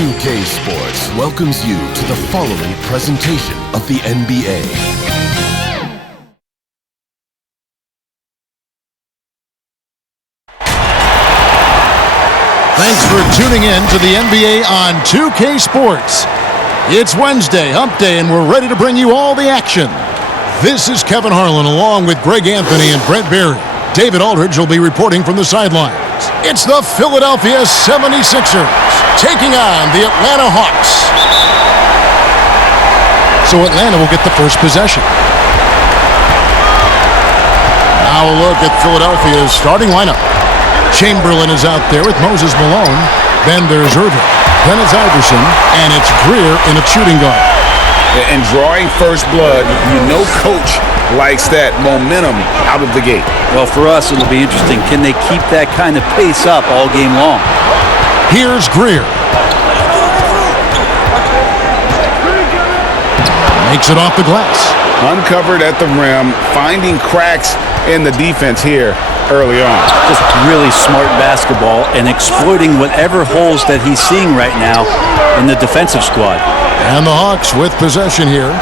2K Sports welcomes you to the following presentation of the NBA. Thanks for tuning in to the NBA on 2K Sports. It's Wednesday, hump day, and we're ready to bring you all the action. This is Kevin Harlan along with Greg Anthony and Brent Berry. David Aldridge will be reporting from the sidelines. It's the Philadelphia 76ers taking on the Atlanta Hawks. So Atlanta will get the first possession. Now a look at Philadelphia's starting lineup. Chamberlain is out there with Moses Malone. Then there's Irving. Then it's Iverson. And it's Greer in a shooting guard. And drawing first blood, you know coach likes that momentum out of the gate. Well, for us, it'll be interesting. Can they keep that kind of pace up all game long? Here's Greer. Makes it off the glass. Uncovered at the rim, finding cracks in the defense here early on. Just really smart basketball and exploiting whatever holes that he's seeing right now in the defensive squad. And the Hawks with possession here.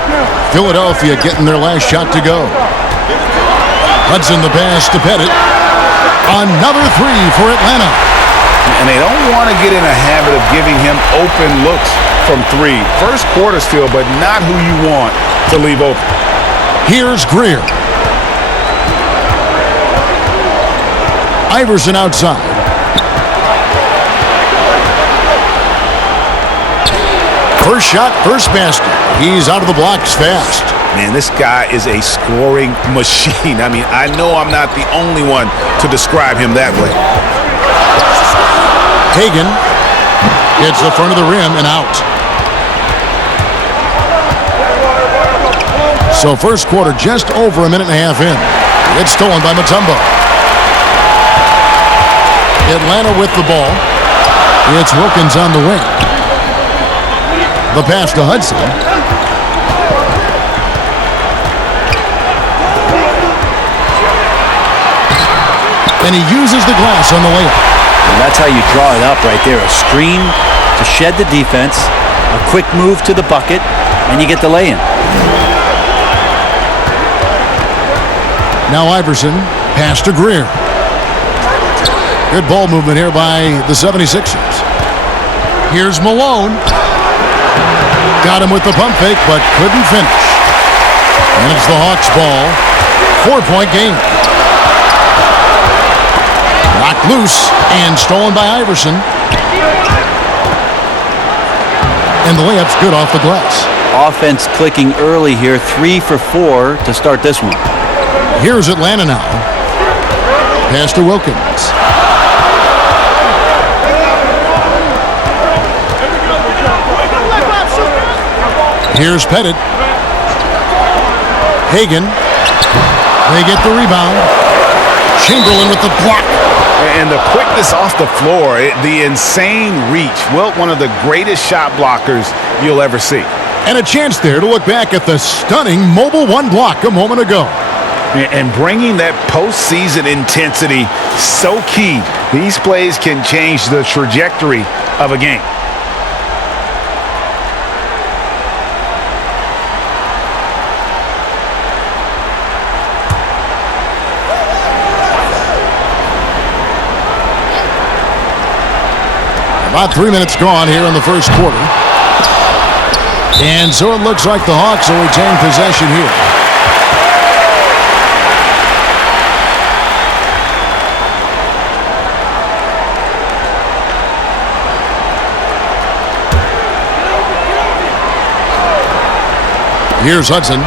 Philadelphia getting their last shot to go. Hudson the pass to Pettit. Another three for Atlanta. And they don't want to get in a habit of giving him open looks from three. First quarter still, but not who you want to leave open. Here's Greer. Iverson outside. First shot, first basket. He's out of the blocks fast. Man, this guy is a scoring machine. I mean, I know I'm not the only one to describe him that way. Hagan hits the front of the rim and out. So first quarter just over a minute and a half in. It's stolen by Mutombo. Atlanta with the ball. It's Wilkins on the wing. The pass to Hudson. And he uses the glass on the layup. And that's how you draw it up right there. A screen to shed the defense, a quick move to the bucket, and you get the lay-in. Now Iverson, pass to Greer. Good ball movement here by the 76ers. Here's Malone. Got him with the pump fake, but couldn't finish. And it's the Hawks' ball. 4-point game. Knocked loose and stolen by Iverson. And the layup's good off the glass. Offense clicking early here. 3 for 4 to start this one. Here's Atlanta now. Pass to Wilkins. Here's Pettit. Hagan. They get the rebound. Chamberlain with the block. And the quickness off the floor, the insane reach. Wilt, one of the greatest shot blockers you'll ever see. And a chance there to look back at the stunning mobile one block a moment ago. And bringing that postseason intensity, so key. These plays can change the trajectory of a game. About 3 minutes gone here in the first quarter. And so it looks like the Hawks will retain possession here. Here's Hudson.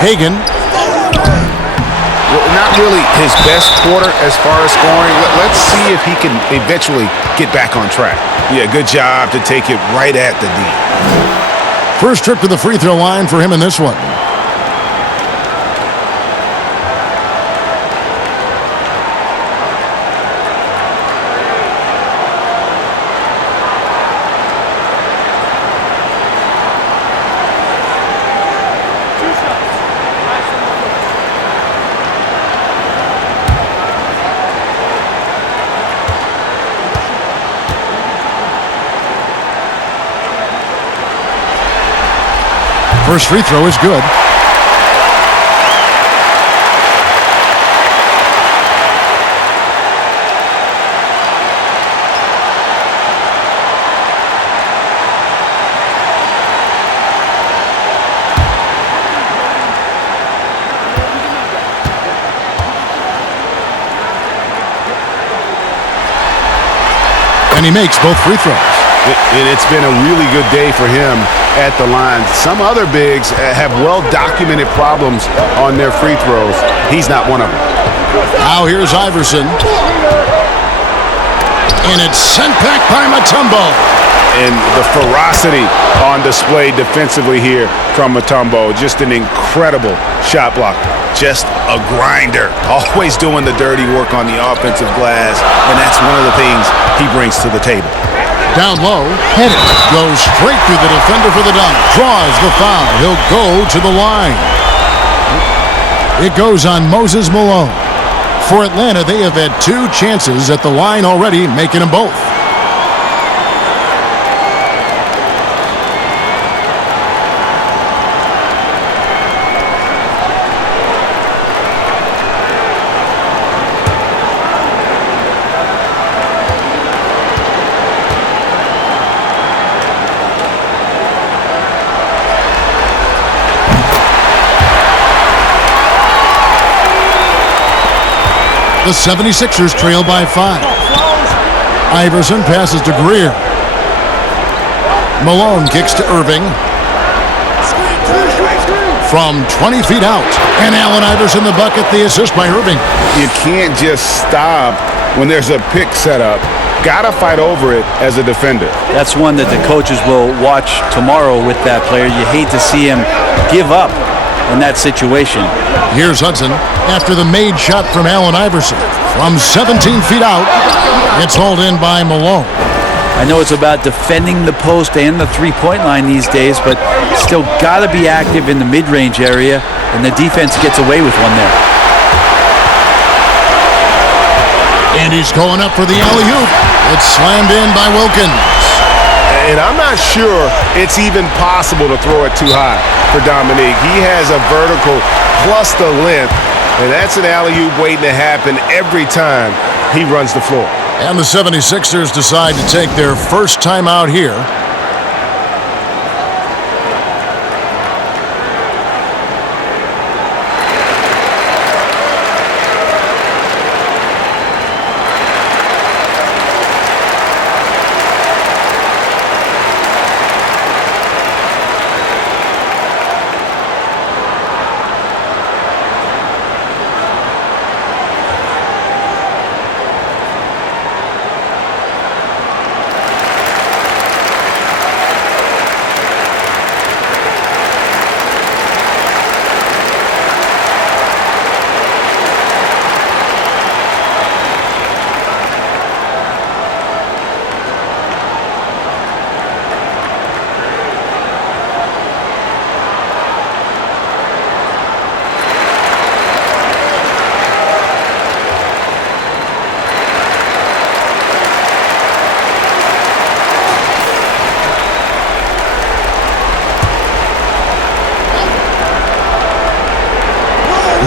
Hagan. Well, not really his best quarter as far as scoring. Let's see if he can eventually get back on track. Yeah, good job to take it right at the D. First trip to the free throw line for him in this one. First free throw is good. And he makes both free throws. And it's been a really good day for him at the line. Some other bigs have well-documented problems on their free throws. He's not one of them. Now here's Iverson. And it's sent back by Mutombo. And the ferocity on display defensively here from Mutombo. Just an incredible shot blocker. Just a grinder. Always doing the dirty work on the offensive glass. And that's one of the things he brings to the table. Down low, headed, goes straight through the defender for the dunk. Draws the foul. He'll go to the line. It goes on Moses Malone. For Atlanta, they have had 2 chances at the line already, making them both. The 76ers trail by 5. Iverson passes to Greer. Malone kicks to Irving. From 20 feet out. And Allen Iverson the bucket, the assist by Irving. You can't just stop when there's a pick set up. Gotta fight over it as a defender. That's one that the coaches will watch tomorrow with that player. You hate to see him give up in that situation. Here's Hudson after the made shot from Allen Iverson. From 17 feet out, it's hauled in by Malone. I know it's about defending the post and the three-point line these days, but still got to be active in the mid-range area, and the defense gets away with one there. And he's going up for the alley-oop. It's slammed in by Wilkins. And I'm not sure it's even possible to throw it too high for Dominique. He has a vertical plus the length, and that's an alley-oop waiting to happen every time he runs the floor. And the 76ers decide to take their first time out here.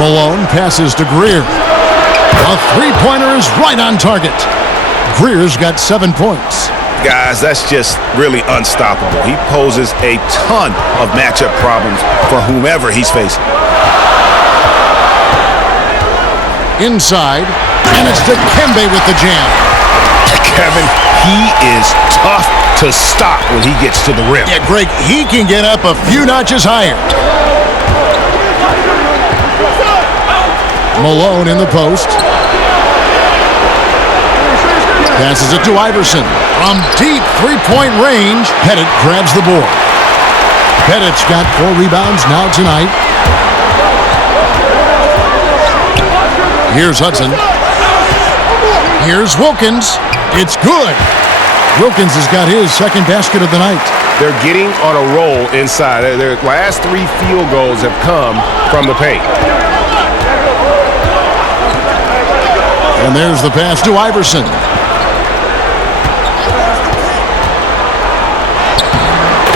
Malone passes to Greer. A three-pointer is right on target. Greer's got 7 points. Guys, that's just really unstoppable. He poses a ton of matchup problems for whomever he's facing. Inside, and it's Dikembe with the jam. Kevin, he is tough to stop when he gets to the rim. Yeah, Greg, he can get up a few notches higher. Malone in the post. Passes it to Iverson. From deep three-point range, Pettit grabs the board. Pettit's got 4 rebounds now tonight. Here's Hudson. Here's Wilkins. It's good. Wilkins has got his second basket of the night. They're getting on a roll inside. Their last 3 field goals have come from the paint. And there's the pass to Iverson.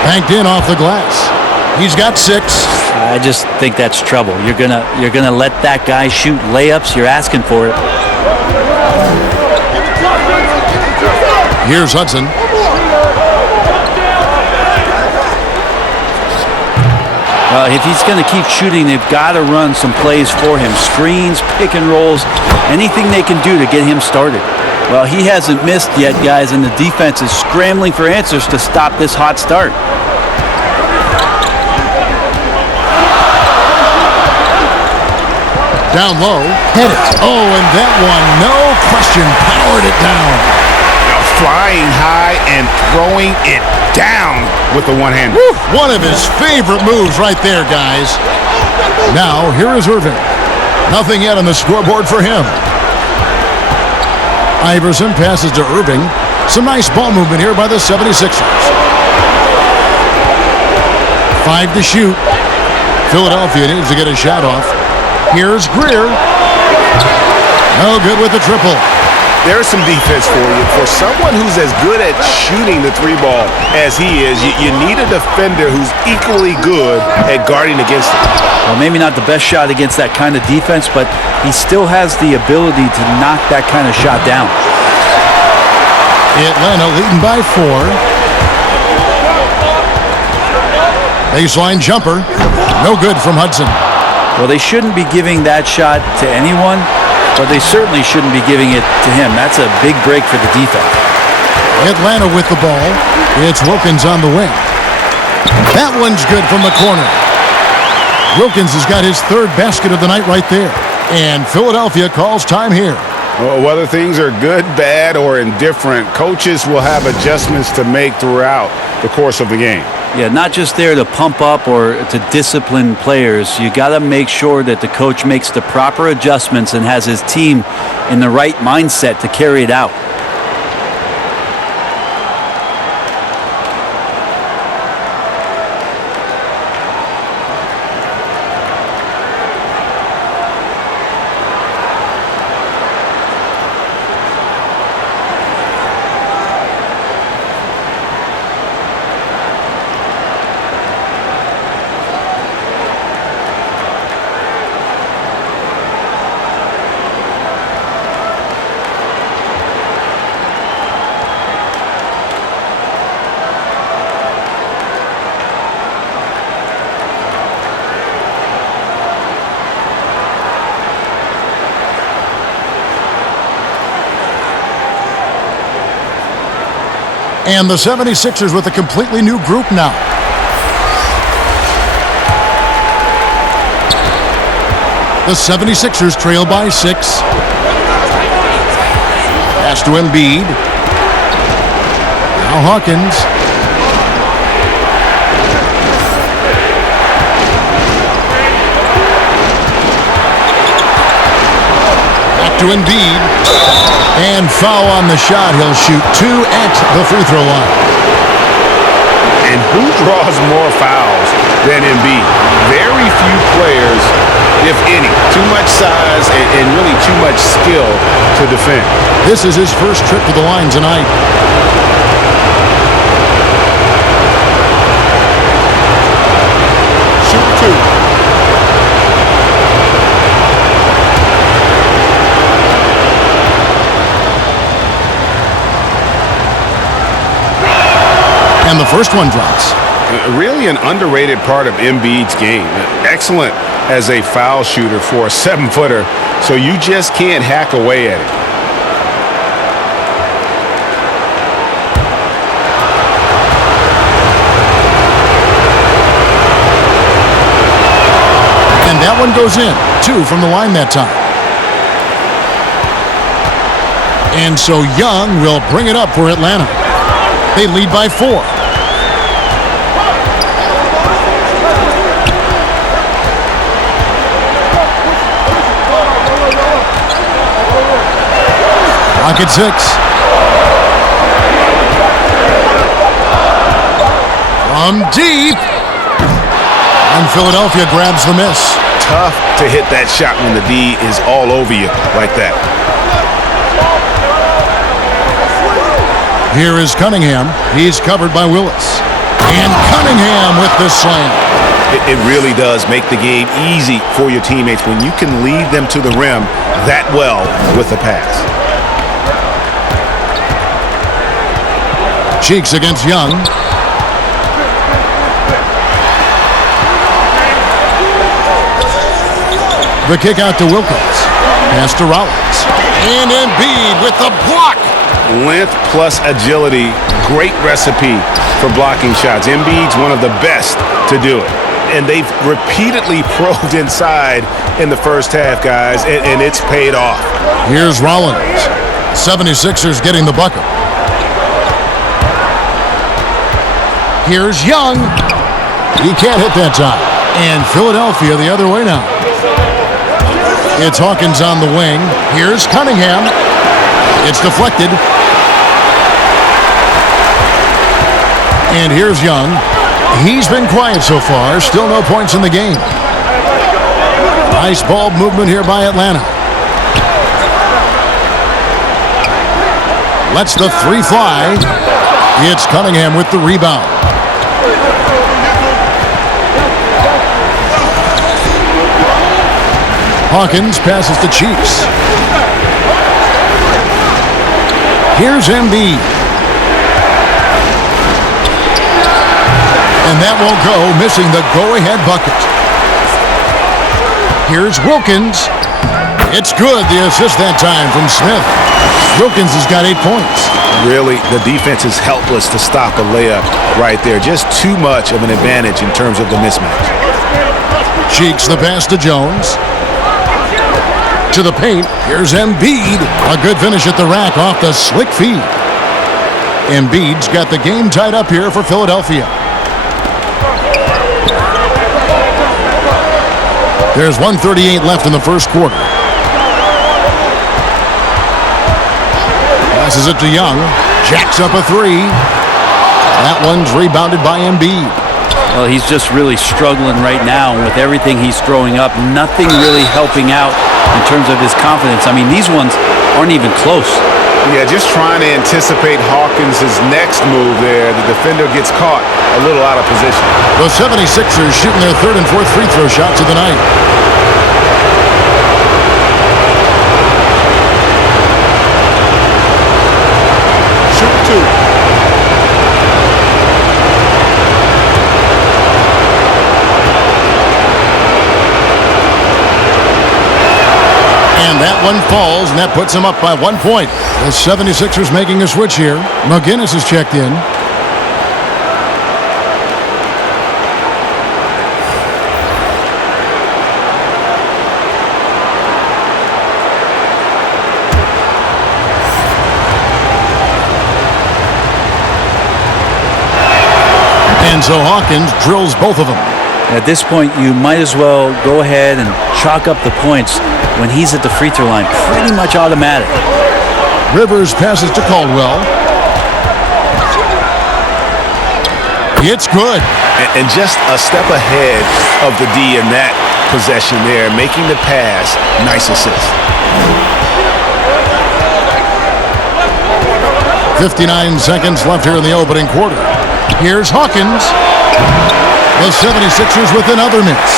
Banked in off the glass. He's got 6. I just think that's trouble. You're gonna let that guy shoot layups. You're asking for it. Here's Hudson. If he's going to keep shooting, they've got to run some plays for him. Screens, pick and rolls, anything they can do to get him started. Well, he hasn't missed yet, guys, and the defense is scrambling for answers to stop this hot start. Down low, hit it. Oh, and that one, no question, powered it down. Now flying high and throwing it down with the one-hander. One of his favorite moves right there, guys. Now, here is Irving. Nothing yet on the scoreboard for him. Iverson passes to Irving. Some nice ball movement here by the 76ers. 5 to shoot. Philadelphia needs to get a shot off. Here's Greer. No good with the triple. There's some defense for you. For someone who's as good at shooting the 3-ball as he is, you need a defender who's equally good at guarding against it. Well, maybe not the best shot against that kind of defense, but he still has the ability to knock that kind of shot down. Atlanta leading by 4. Baseline jumper. No good from Hudson. Well, they shouldn't be giving that shot to anyone, but they certainly shouldn't be giving it to him. That's a big break for the defense. Atlanta with the ball. It's Wilkins on the wing. That one's good from the corner. Wilkins has got his 3rd basket of the night right there. And Philadelphia calls time here. Well, whether things are good, bad, or indifferent, coaches will have adjustments to make throughout the course of the game. Yeah, not just there to pump up or to discipline players. You got to make sure that the coach makes the proper adjustments and has his team in the right mindset to carry it out. And the 76ers with a completely new group now. The 76ers trail by 6. Pass to Embiid. Now Hawkins. Back to Embiid. And foul on the shot. He'll shoot 2 at the free throw line. And who draws more fouls than Embiid? Very few players, if any. Too much size and really too much skill to defend. This is his first trip to the line tonight. Shoot 2. And the first one drops. Really an underrated part of Embiid's game. Excellent as a foul shooter for a 7-footer, so you just can't hack away at it. And that one goes in. 2 from the line that time. And so Young will bring it up for Atlanta. They lead by 4. Rocket 6. From deep. And Philadelphia grabs the miss. Tough to hit that shot when the D is all over you like that. Here is Cunningham. He's covered by Willis. And Cunningham with the slam. It really does make the game easy for your teammates when you can lead them to the rim that well with a pass. Cheeks against Young. The kick out to Wilkins. Pass to Rollins. And Embiid with the block. Length plus agility, great recipe for blocking shots. Embiid's one of the best to do it. And they've repeatedly probed inside in the first half, guys, and it's paid off. Here's Rollins. 76ers getting the bucket. Here's Young. He can't hit that time. And Philadelphia the other way now. It's Hawkins on the wing. Here's Cunningham. It's deflected. And here's Young. He's been quiet so far. Still no points in the game. Nice ball movement here by Atlanta. Lets the three fly. It's Cunningham with the rebound. Hawkins passes to Cheeks. Here's Embiid. And that won't go, missing the go-ahead bucket. Here's Wilkins. It's good, the assist that time from Smith. Wilkins has got 8 points. Really, the defense is helpless to stop a layup right there. Just too much of an advantage in terms of the mismatch. Cheeks the pass to Jones. To the paint. Here's Embiid. A good finish at the rack off the slick feed. Embiid's got the game tied up here for Philadelphia. There's 1:38 left in the first quarter. Passes it to Young. Jacks up a three. That one's rebounded by Embiid. Well, he's just really struggling right now with everything he's throwing up. Nothing really helping out in terms of his confidence. I mean, these ones aren't even close. Yeah, just trying to anticipate Hawkins' next move there. The defender gets caught a little out of position. The 76ers shooting their third and fourth free throw shots of the night. Shoot two. And that one falls, and that puts them up by 1 point. The 76ers making a switch here. McGinnis has checked in. And so Hawkins drills both of them. At this point, you might as well go ahead and chalk up the points when he's at the free throw line. Pretty much automatic. Rivers passes to Caldwell. It's good. And just a step ahead of the D in that possession there, making the pass. Nice assist. 59 seconds left here in the opening quarter. Here's Hawkins. The 76ers with another miss.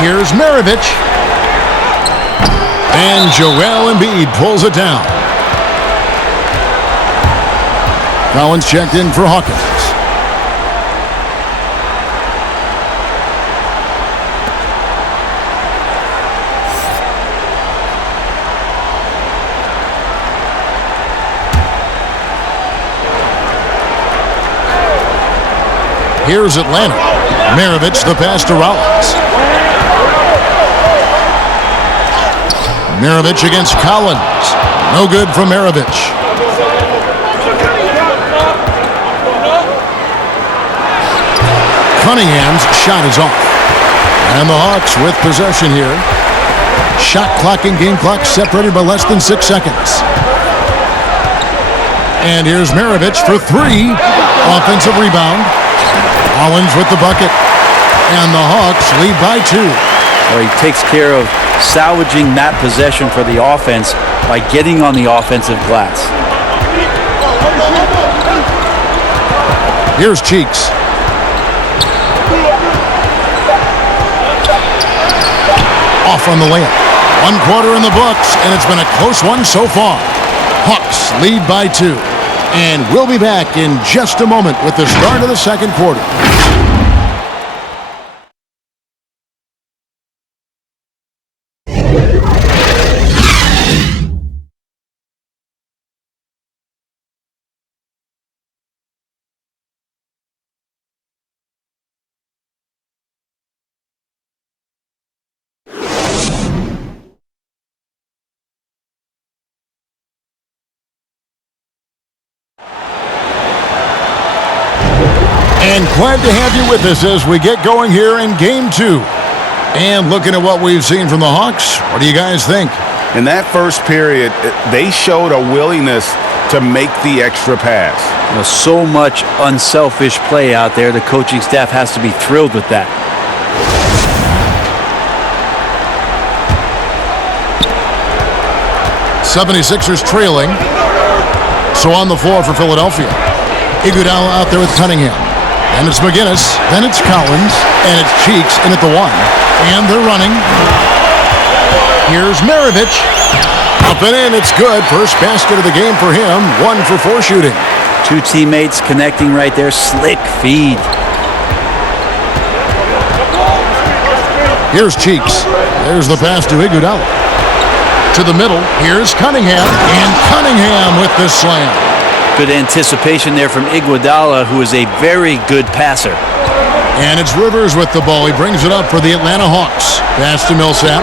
Here's Maravich. And Joel Embiid pulls it down. Collins checked in for Hawkins. Here's Atlanta. Maravich the pass to Rollins. Maravich against Collins. No good from Maravich. Cunningham's shot is off. And the Hawks with possession here. Shot clock and game clock separated by less than 6 seconds. And here's Maravich for three. Offensive rebound. Collins with the bucket. And the Hawks lead by 2. Well, he takes care of salvaging that possession for the offense by getting on the offensive glass. Here's Cheeks. Off on the layup. 1 quarter in the books, and it's been a close one so far. Hawks lead by 2. And we'll be back in just a moment with the start of the second quarter. And glad to have you with us as we get going here in Game 2. And looking at what we've seen from the Hawks, what do you guys think? In that first period, they showed a willingness to make the extra pass. So much unselfish play out there. The coaching staff has to be thrilled with that. '76ers trailing. So on the floor for Philadelphia. Iguodala out there with Cunningham. And it's McGinnis, then it's Collins, and it's Cheeks in at the 1. And they're running. Here's Maravich. Up and in, it's good. First basket of the game for him. 1 for 4 shooting. 2 teammates connecting right there. Slick feed. Here's Cheeks. There's the pass to Iguodala. To the middle, here's Cunningham. And Cunningham with the slam. Good anticipation there from Iguodala, who is a very good passer. And it's Rivers with the ball. He brings it up for the Atlanta Hawks. Pass to Millsap.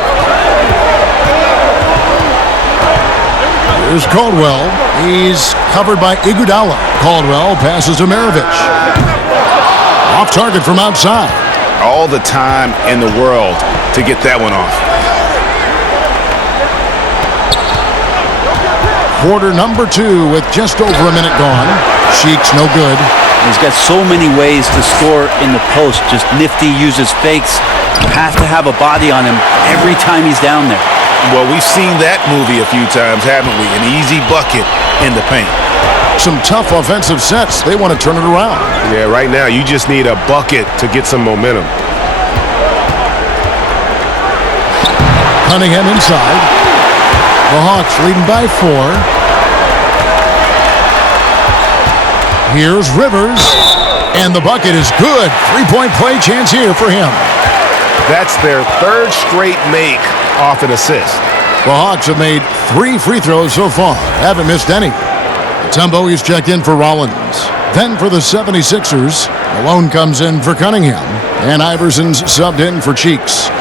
Here's Caldwell. He's covered by Iguodala. Caldwell passes to Maravich. Off target from outside. All the time in the world to get that one off. Quarter number 2 with just over a minute gone. Cheeks no good. He's got so many ways to score in the post. Just nifty, uses fakes. You have to have a body on him every time he's down there. Well, we've seen that movie a few times, haven't we? An easy bucket in the paint. Some tough offensive sets. They want to turn it around. Yeah, right now you just need a bucket to get some momentum. Cunningham inside. The Hawks leading by 4. Here's Rivers. And the bucket is good. 3-point play chance here for him. That's their 3rd straight make off an assist. The Hawks have made 3 free throws so far. Haven't missed any. Mutombo is checked in for Rollins. Then for the 76ers, Malone comes in for Cunningham. And Iverson's subbed in for Cheeks.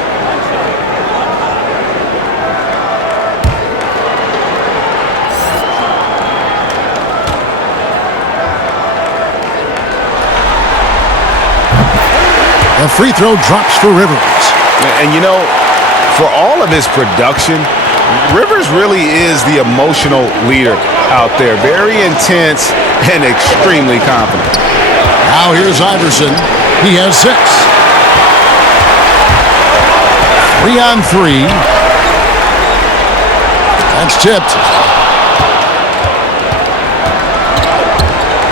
The free throw drops for Rivers. And you know, for all of his production, Rivers really is the emotional leader out there. Very intense and extremely confident. Now here's Iverson. He has 6. 3 on 3. That's tipped.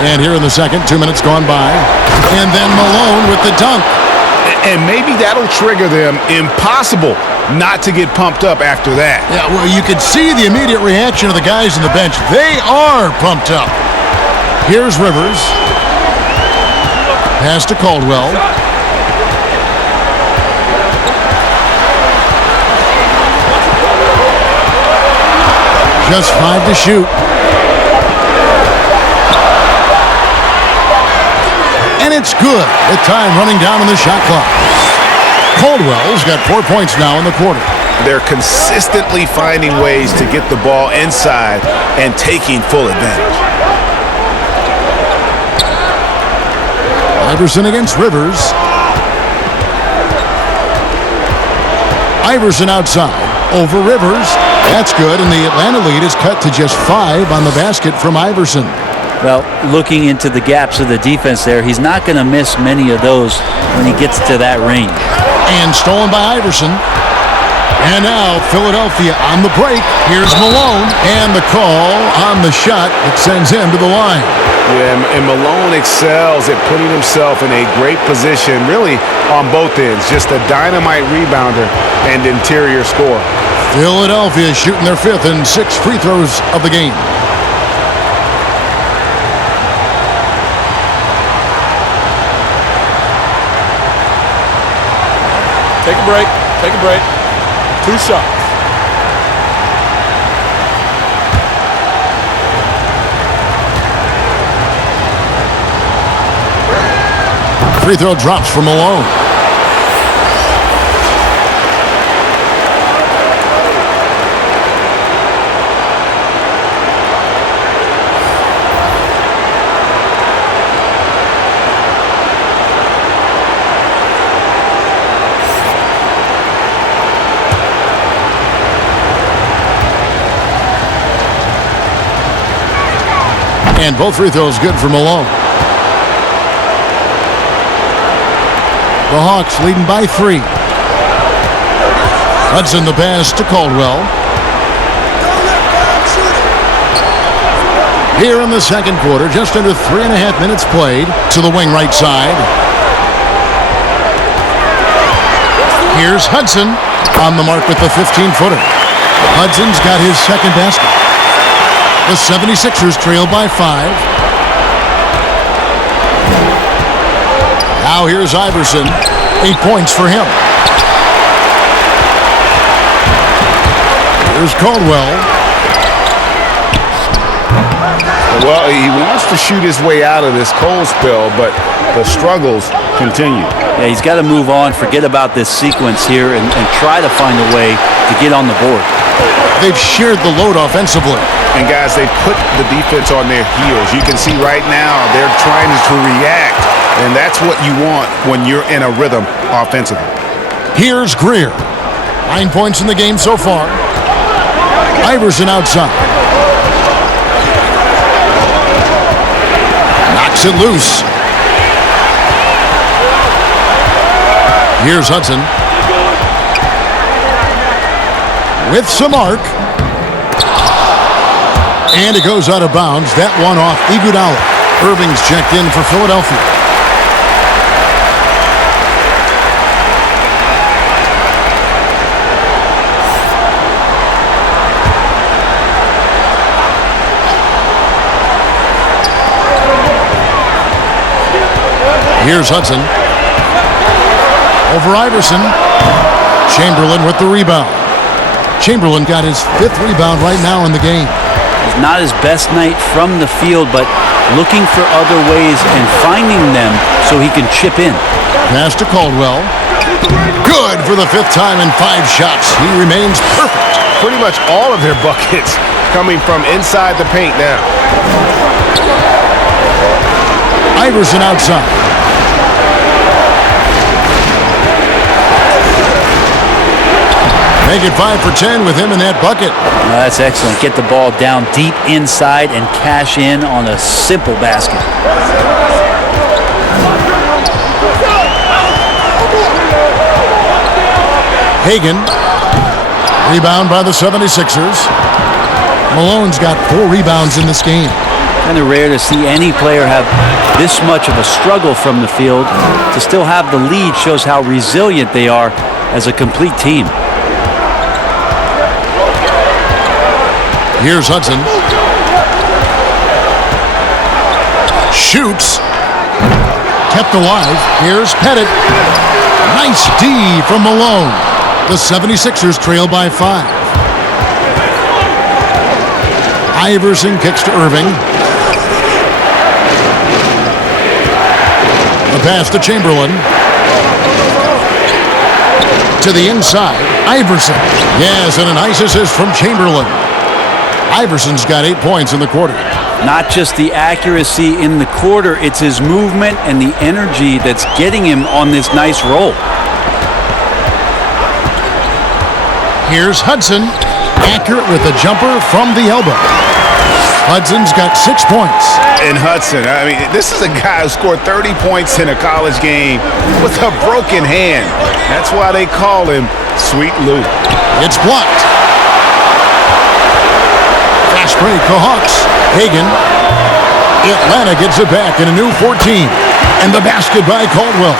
And here in the second, 2 minutes gone by. And then Malone with the dunk. And maybe that'll trigger them. Impossible not to get pumped up after that. Yeah, well, you could see the immediate reaction of the guys on the bench. They are pumped up. Here's Rivers. Pass to Caldwell. Just 5 to shoot. And it's good with time running down on the shot clock. Caldwell's got 4 points now in the quarter. They're consistently finding ways to get the ball inside and taking full advantage. Iverson against Rivers. Iverson outside over Rivers. That's good, and the Atlanta lead is cut to just 5 on the basket from Iverson. Well, looking into the gaps of the defense there, he's not going to miss many of those when he gets to that range. And stolen by Iverson. And now Philadelphia on the break. Here's Malone, and the call on the shot that sends him to the line. Yeah, and Malone excels at putting himself in a great position, really on both ends. Just a dynamite rebounder and interior scorer. Philadelphia shooting their 5th and 6th free throws of the game. Take a break. Take a break. 2 shots. Free throw drops for Malone. And both free throws good for Malone. The Hawks leading by 3. Hudson the pass to Caldwell. Here in the second quarter, just under 3.5 minutes played. To the wing right side. Here's Hudson on the mark with the 15-footer. Hudson's got his second basket. The 76ers trail by 5. Now here's Iverson. 8 points for him. Here's Caldwell. Well, he wants to shoot his way out of this cold spell, but the struggles continue. Yeah, he's got to move on, forget about this sequence here, and try to find a way to get on the board. They've shared the load offensively. And guys, they put the defense on their heels. You can see right now they're trying to react, and that's what you want when you're in a rhythm offensively. Here's Greer. 9 points in the game so far. Iverson outside. Knocks it loose. Here's Hudson. With some arc. And it goes out of bounds. That one off Iguodala. Irving's checked in for Philadelphia. Here's Hudson. Over Iverson. Chamberlain with the rebound. Chamberlain got his 5th rebound right now in the game. It's not his best night from the field, but looking for other ways and finding them so he can chip in. Pass to Caldwell. Good for the 5th time in 5 shots. He remains perfect. Pretty much all of their buckets coming from inside the paint now. Iverson outside. Make it 5 for 10 with him in that bucket. That's excellent. Get the ball down deep inside and cash in on a simple basket. Hagan. Rebound by the 76ers. Malone's got 4 rebounds in this game. Kind of rare to see any player have this much of a struggle from the field. To still have the lead shows how resilient they are as a complete team. Here's Hudson. Shoots. Kept alive. Here's Pettit. Nice D from Malone. The 76ers trail by 5. Iverson kicks to Irving. The pass to Chamberlain. To the inside. Iverson. Yes, and a nice assist from Chamberlain. Iverson's got 8 points in the quarter. Not just the accuracy in the quarter, it's his movement and the energy that's getting him on this nice roll. Here's Hudson, accurate with a jumper from the elbow. Hudson's got 6 points. And Hudson, I mean, this is a guy who scored 30 points in a college game with a broken hand. That's why they call him Sweet Lou. It's blocked. Fast break for Hawks. Hagan. Atlanta gets it back in a new 14. And the basket by Caldwell.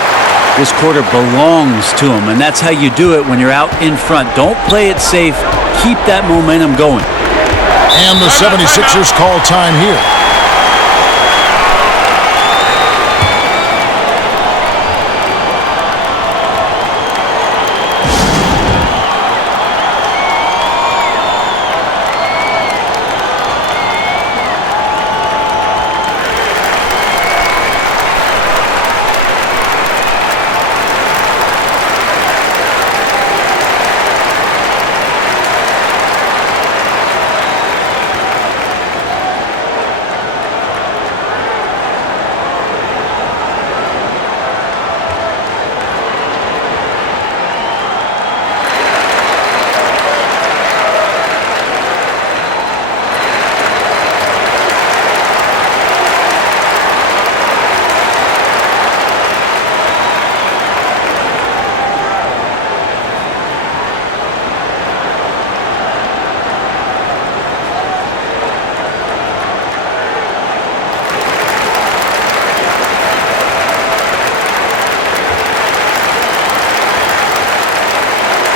This quarter belongs to him, and that's how you do it when you're out in front. Don't play it safe. Keep that momentum going. And the 76ers call time here.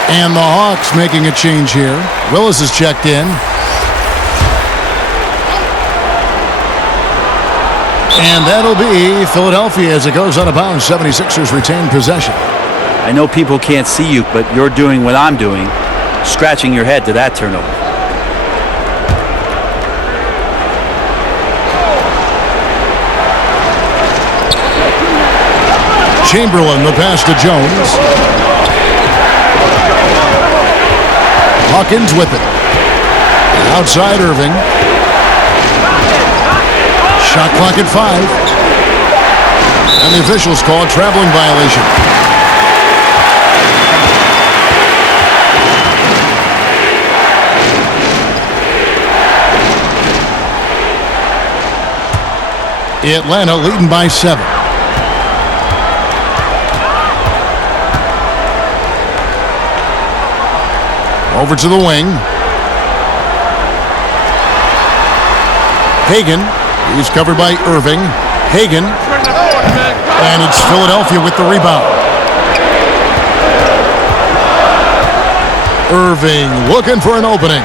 And the Hawks making a change here. Willis is checked in. And that'll be Philadelphia as it goes out of bounds. 76ers retain possession. I know people can't see you, but you're doing what I'm doing, scratching your head to that turnover. Chamberlain, the pass to Jones. Hawkins with it. Outside Irving. Shot clock at 5. And the officials call a traveling violation. Atlanta leading by 7. Over to the wing. Hagan. He's covered by Irving. Hagan. And it's Philadelphia with the rebound. Irving looking for an opening.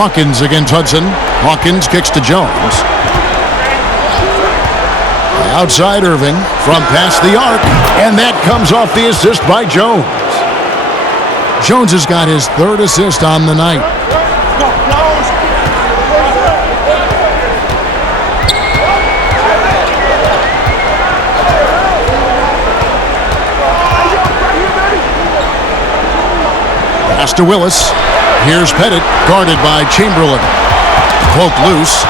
Hawkins against Hudson. Hawkins kicks to Jones. Outside Irving from past the arc, and that comes off the assist by Jones. Jones has got his 3rd assist on the night. Pass to Willis. Here's Pettit, guarded by Chamberlain. Cloak loose.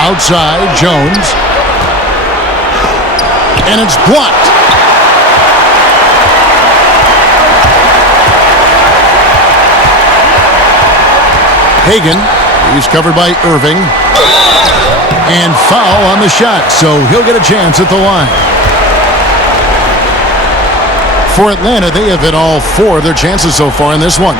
Outside, Jones. And it's blocked. Hagan, he's covered by Irving. And foul on the shot, so he'll get a chance at the line. For Atlanta, they have hit all 4 of their chances so far in this one.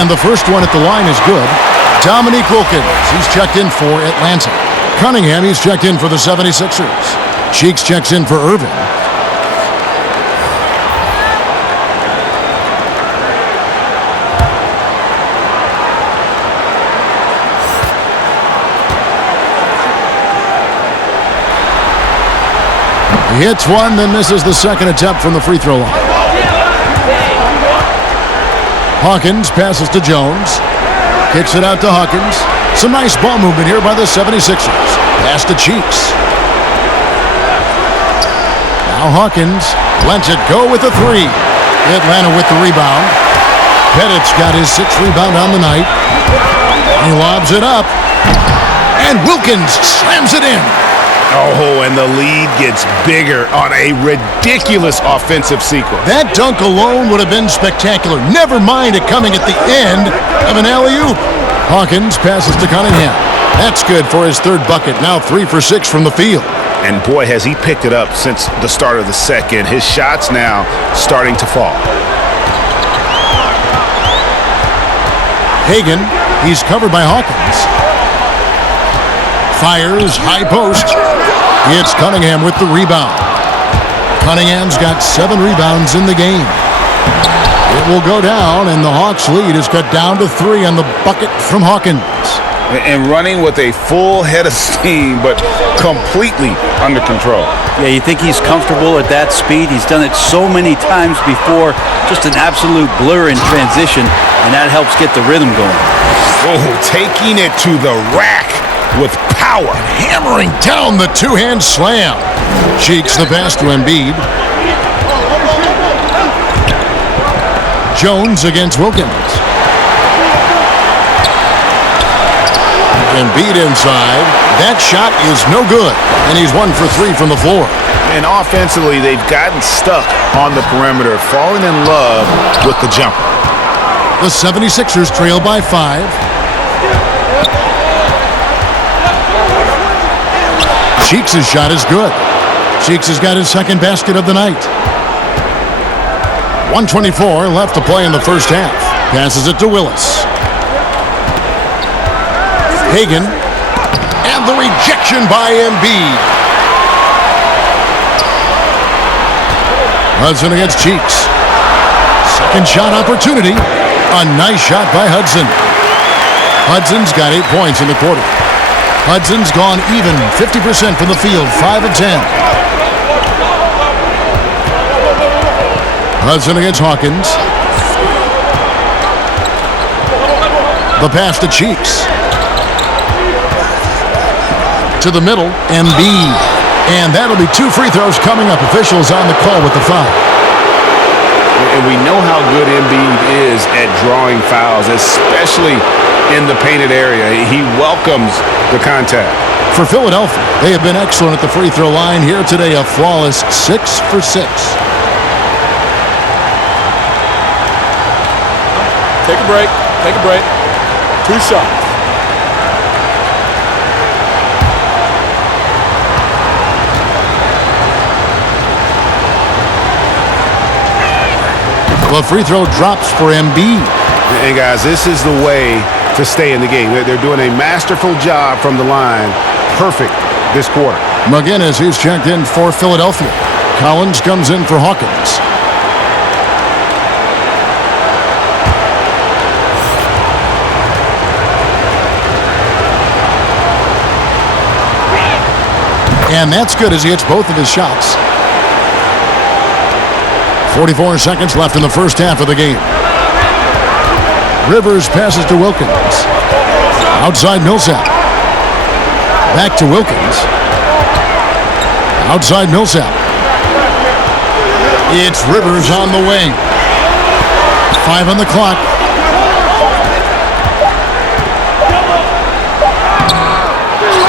And the first one at the line is good. Dominique Wilkins, he's checked in for Atlanta. Cunningham, he's checked in for the 76ers. Cheeks checks in for Irving. He hits one, then misses the second attempt from the free throw line. Hawkins passes to Jones. Kicks it out to Hawkins. Some nice ball movement here by the 76ers. Pass to Cheeks. Now Hawkins lets it go with the 3. Atlanta with the rebound. Pettit's got his 6th rebound on the night. He lobs it up. And Wilkins slams it in. Oh, and the lead gets bigger on a ridiculous offensive sequence. That dunk alone would have been spectacular. Never mind it coming at the end of an alley-oop. Hawkins passes to Cunningham. That's good for his third bucket. Now 3 for 6 from the field. And boy, has he picked it up since the start of the second. His shots now starting to fall. Hagan, he's covered by Hawkins. Fires, high post. It's Cunningham with the rebound. Cunningham's got 7 rebounds in the game. It will go down, and the Hawks' lead is cut down to 3 on the bucket from Hawkins. And running with a full head of steam, but completely under control. Yeah, you think he's comfortable at that speed? He's done it so many times before. Just an absolute blur in transition, and that helps get the rhythm going. Oh, taking it to the rack with power. Hammering down the two-hand slam. Cheeks the pass to Embiid. Jones against Wilkins. Embiid inside. That shot is no good, and he's 1 for 3 from the floor. And offensively, they've gotten stuck on the perimeter, falling in love with the jumper. The 76ers trail by 5. Cheeks' shot is good. Cheeks has got his second basket of the night. 1:24 left to play in the first half. Passes it to Willis. Hagan, and the rejection by Embiid. Hudson against Cheeks. Second shot opportunity. A nice shot by Hudson. Hudson's got 8 points in the quarter. Hudson's gone even, 50% from the field, 5 of 10. Hudson against Hawkins. The pass to Cheeks. To the middle, Embiid. And that'll be 2 free throws coming up. Officials on the call with the foul. And we know how good Embiid is at drawing fouls, especially in the painted area. He welcomes the contact. For Philadelphia, they have been excellent at the free throw line here today. A flawless 6 for 6. Take a break. Take a break. 2 shots. The free throw drops for Embiid. And guys, this is the way to stay in the game. They're doing a masterful job from the line. Perfect this quarter. McGinnis, he's checked in for Philadelphia. Collins comes in for Hawkins. And that's good as he hits both of his shots. 44 seconds left in the first half of the game. Rivers passes to Wilkins. Outside Millsap. Back to Wilkins. Outside Millsap. It's Rivers on the wing. 5 on the clock.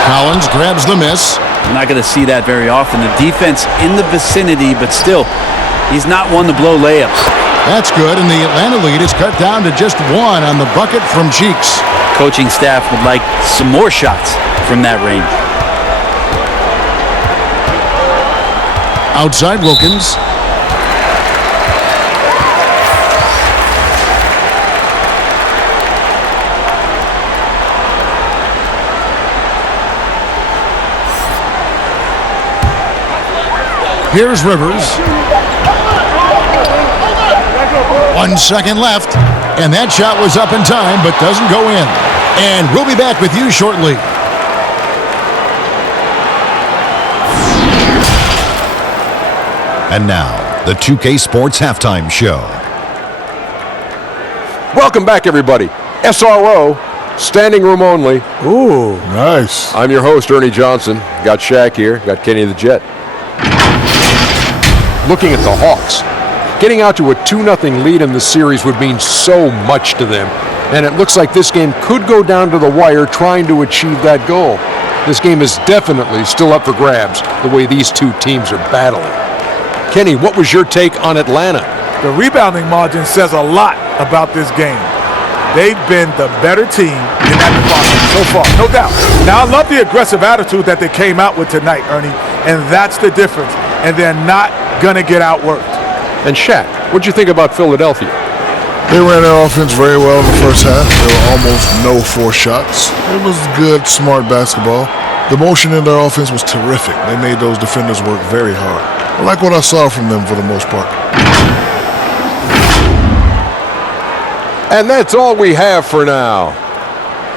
Collins grabs the miss. We're not going to see that very often. The defense in the vicinity, but still, he's not one to blow layups. That's good, and the Atlanta lead is cut down to just 1 on the bucket from Cheeks. Coaching staff would like some more shots from that range. Outside Wilkins. Here's Rivers. 1 second left, and that shot was up in time, but doesn't go in. And we'll be back with you shortly. And now, the 2K Sports Halftime Show. Welcome back, everybody. SRO, standing room only. Ooh, nice. I'm your host, Ernie Johnson. Got Shaq here. Got Kenny the Jet. Looking at the Hawks. Getting out to a 2-0 lead in the series would mean so much to them. And it looks like this game could go down to the wire trying to achieve that goal. This game is definitely still up for grabs the way these two teams are battling. Kenny, what was your take on Atlanta? The rebounding margin says a lot about this game. They've been the better team in that department so far, no doubt. Now, I love the aggressive attitude that they came out with tonight, Ernie, and that's the difference. And they're not going to get outworked. And Shaq, what'd you think about Philadelphia? They ran their offense very well in the first half. There were almost no forced shots. It was good, smart basketball. The motion in their offense was terrific. They made those defenders work very hard. I like what I saw from them for the most part. And that's all we have for now.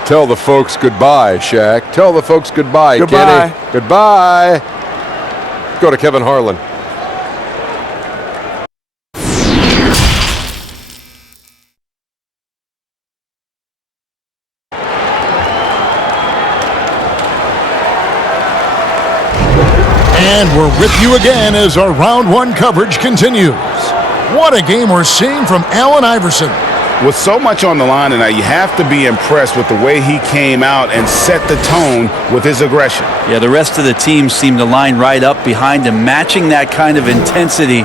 Tell the folks goodbye, Shaq. Tell the folks goodbye, Goodbye. Kenny. Goodbye. Go to Kevin Harlan. And we're with you again as our round one coverage continues. What a game we're seeing from Allen Iverson. With so much on the line tonight, you have to be impressed with the way he came out and set the tone with his aggression. Yeah, the rest of the team seemed to line right up behind him, matching that kind of intensity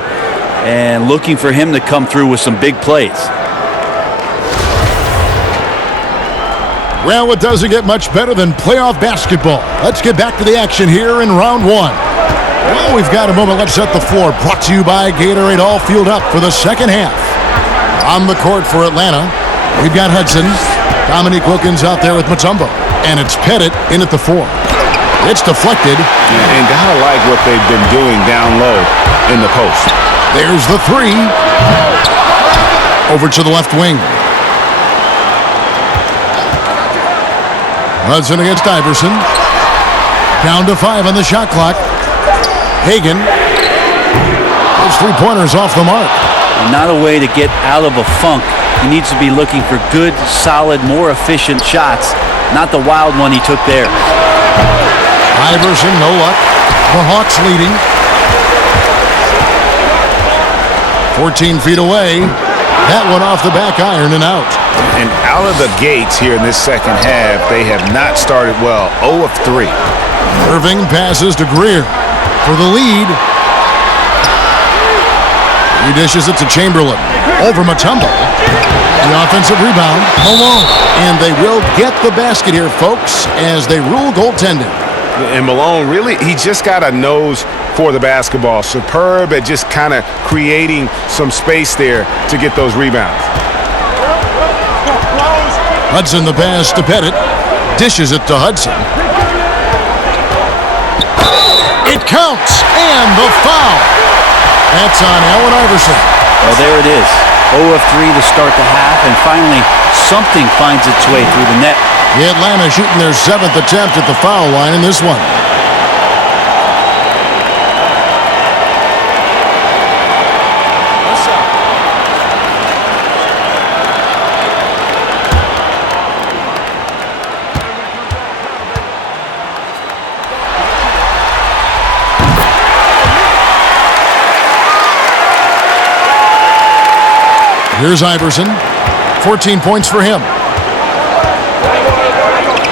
and looking for him to come through with some big plays. Well, it doesn't get much better than playoff basketball. Let's get back to the action here in round one. Well, we've got a moment. Let's set the floor. Brought to you by Gatorade. All fueled up for the second half. On the court for Atlanta, we've got Hudson. Dominique Wilkins out there with Mutombo. And it's Pettit in at the 4. It's deflected. And gotta like what they've been doing down low in the post. There's the 3. Over to the left wing. Hudson against Iverson. Down to 5 on the shot clock. Hagan. Those 3-pointers off the mark. Not a way to get out of a funk. He needs to be looking for good, solid, more efficient shots, not the wild one he took there. Iverson, no luck. The Hawks leading. 14 feet away. That one off the back iron and out. And out of the gates here in this second half, they have not started well. 0 of 3. Irving passes to Greer for the lead. He dishes it to Chamberlain. Over Mutombo. The offensive rebound. Malone. And they will get the basket here, folks, as they rule goaltending. And Malone, really, he just got a nose for the basketball. Superb at just kind of creating some space there to get those rebounds. Hudson the pass to Pettit. Dishes it to Hudson. It counts. And the foul. That's on Allen Iverson. Well, there it is. 0 of 3 to start the half, and finally something finds its way through the net. The Atlanta shooting their 7th attempt at the foul line in this one. Here's Iverson. 14 points for him.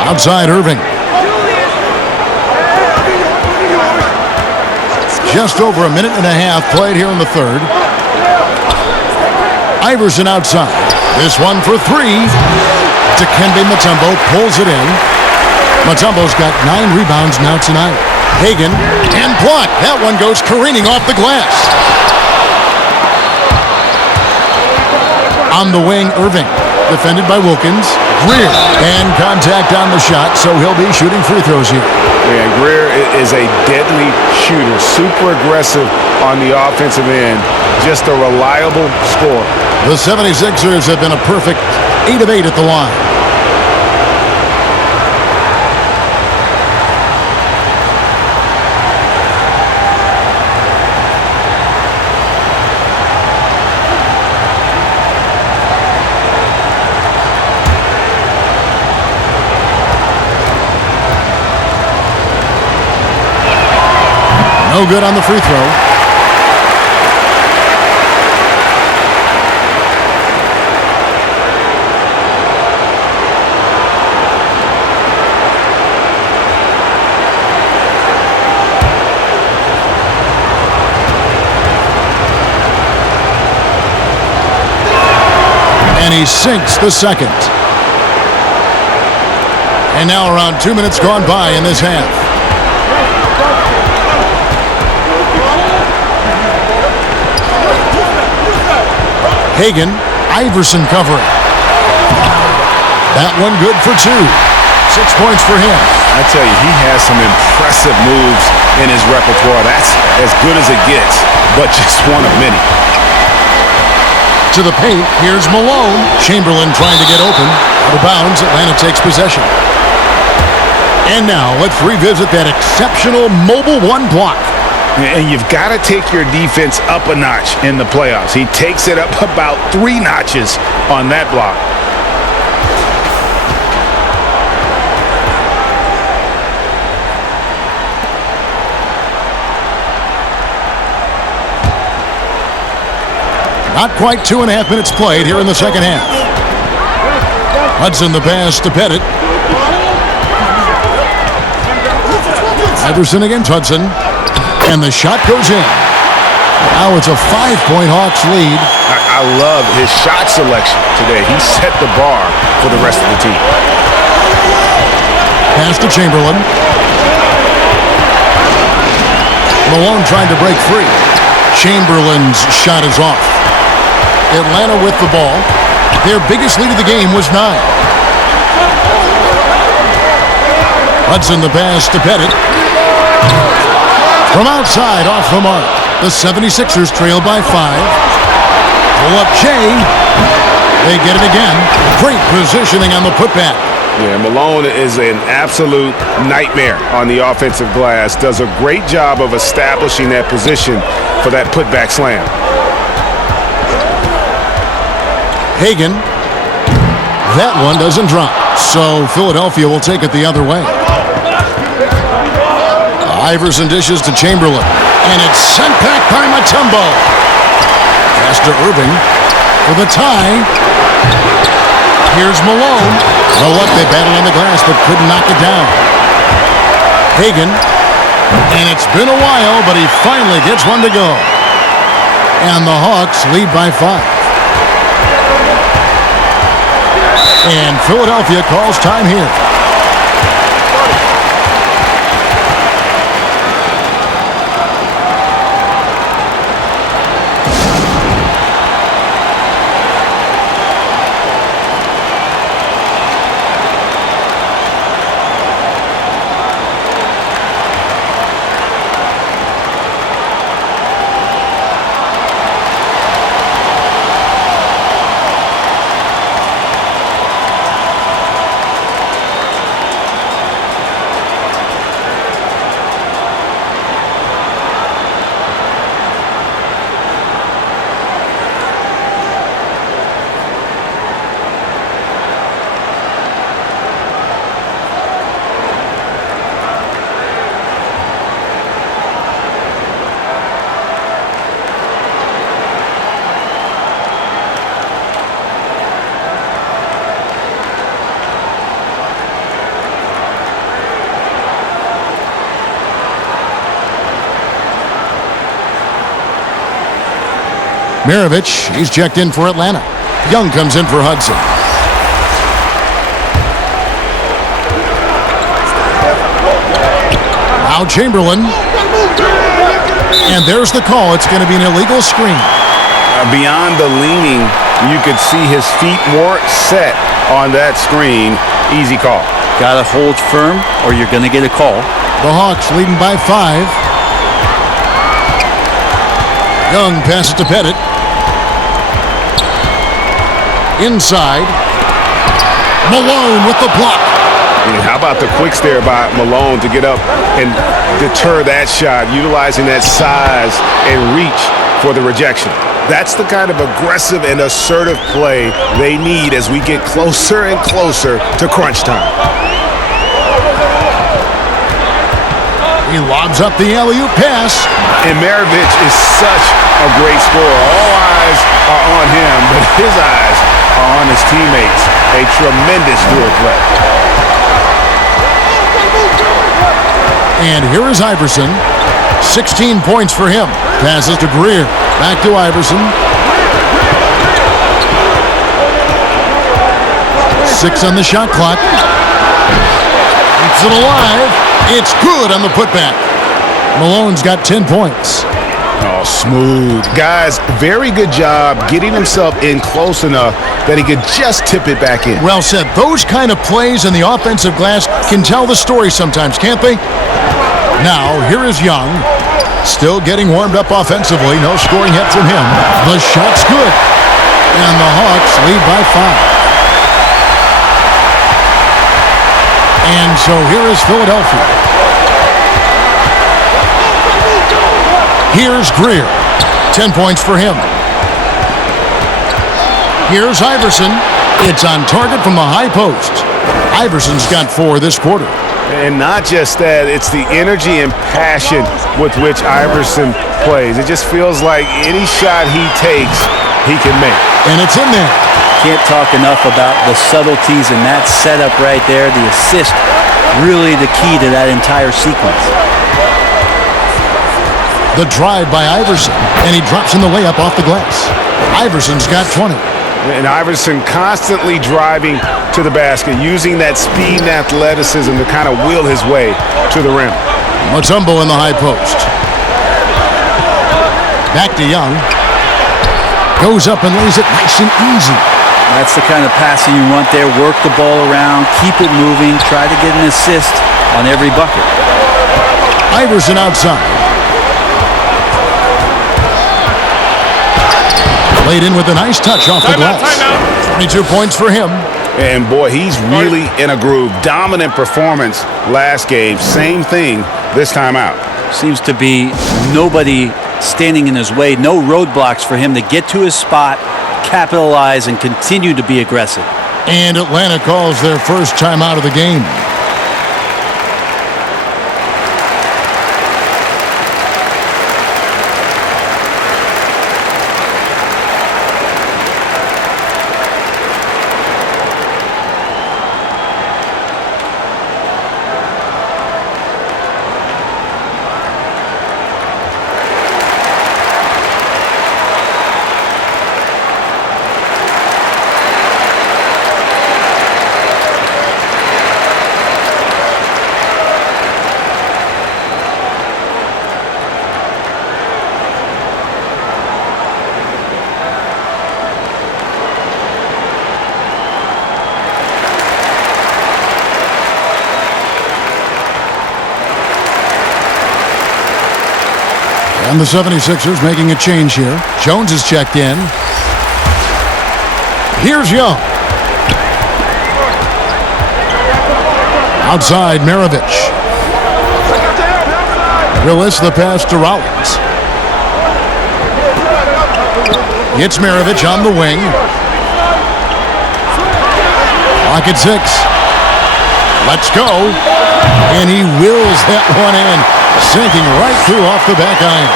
Outside Irving. Just over a minute and a half played here in the third. Iverson outside. This one for 3. Dikembe Mutombo pulls it in. Mutombo's got 9 rebounds now tonight. Hagan and blocked. That one goes careening off the glass. On the wing, Irving. Defended by Wilkins. Greer. And contact on the shot, so he'll be shooting free throws here. Yeah, Greer is a deadly shooter. Super aggressive on the offensive end. Just a reliable scorer. The 76ers have been a perfect 8 of 8 at the line. No good on the free throw. he sinks the second. And now around 2 minutes gone by in this half. Hagan, Iverson covering. That one good for 2. 6 points for him. I tell you, he has some impressive moves in his repertoire. That's as good as it gets, but just one of many. To the paint, here's Malone. Chamberlain trying to get open. Out of bounds, Atlanta takes possession. And now, let's revisit that exceptional mobile one block. And you've got to take your defense up a notch in the playoffs. He takes it up about 3 notches on that block. Not quite 2.5 minutes played here in the second half. Hudson the pass to Pettit. Iverson against Hudson. And the shot goes in. Now it's a 5-point Hawks lead. I love his shot selection today. He set the bar for the rest of the team. Pass to Chamberlain. Malone trying to break free. Chamberlain's shot is off. Atlanta with the ball. Their biggest lead of the game was 9. Hudson the pass to Pettit. From outside, off the mark. The 76ers trail by 5. Pull up Jay. They get it again. Great positioning on the putback. Yeah, Malone is an absolute nightmare on the offensive glass. Does a great job of establishing that position for that putback slam. Hagan. That one doesn't drop. So Philadelphia will take it the other way. Iverson dishes to Chamberlain. And it's sent back by Mutombo. Pass to Irving for the tie. Here's Malone. No luck, they battled on the glass but couldn't knock it down. Hagan. And it's been a while, but he finally gets one to go. And the Hawks lead by 5. And Philadelphia calls time here. Maravich, he's checked in for Atlanta. Young comes in for Hudson. Now Chamberlain. And there's the call. It's going to be an illegal screen. Beyond the leaning, you could see his feet more set on that screen. Easy call. Got to hold firm or you're going to get a call. The Hawks leading by 5. Young passes to Pettit. Inside. Malone with the block. And how about the quicks there by Malone to get up and deter that shot, utilizing that size and reach for the rejection. That's the kind of aggressive and assertive play they need as we get closer and closer to crunch time. He lobs up the alley-oop pass. And Maravich is such a great scorer. All eyes are on him, but his eyes are on his teammates. A tremendous dual threat. And here is Iverson. 16 points for him. Passes to Greer. Back to Iverson. 6 on the shot clock. Keeps it alive. It's good on the putback. Malone's got 10 points. Oh, smooth. Guys, very good job getting himself in close enough that he could just tip it back in. Well said. Those kind of plays in the offensive glass can tell the story sometimes, can't they? Now, here is Young. Still getting warmed up offensively. No scoring yet from him. The shot's good. And the Hawks lead by 5. And so here is Philadelphia. Here's Greer. 10 points for him. Here's Iverson. It's on target from the high post. Iverson's got 4 this quarter. And not just that, it's the energy and passion with which Iverson plays. It just feels like any shot he takes, he can make. And it's in there. Can't talk enough about the subtleties in that setup right there. The assist, really the key to that entire sequence. The drive by Iverson, and he drops in the layup off the glass. Iverson's got 20. And Iverson constantly driving to the basket, using that speed and athleticism to kind of wheel his way to the rim. Mutombo in the high post. Back to Young. Goes up and lays it nice and easy. That's the kind of passing you want there. Work the ball around, keep it moving, try to get an assist on every bucket. Iverson outside. Laid in with a nice touch off the glass. 22 points for him. And boy, he's really in a groove. Dominant performance last game. Same thing this time out. Seems to be nobody standing in his way. No roadblocks for him to get to his spot, capitalize, and continue to be aggressive. And Atlanta calls their first timeout of the game. And the 76ers making a change here. Jones is checked in. Here's Young. Outside, Maravich. Willis the pass to Rollins. It's Maravich on the wing. Clock at 6. Let's go. And he wills that one in. Sinking right through off the back iron.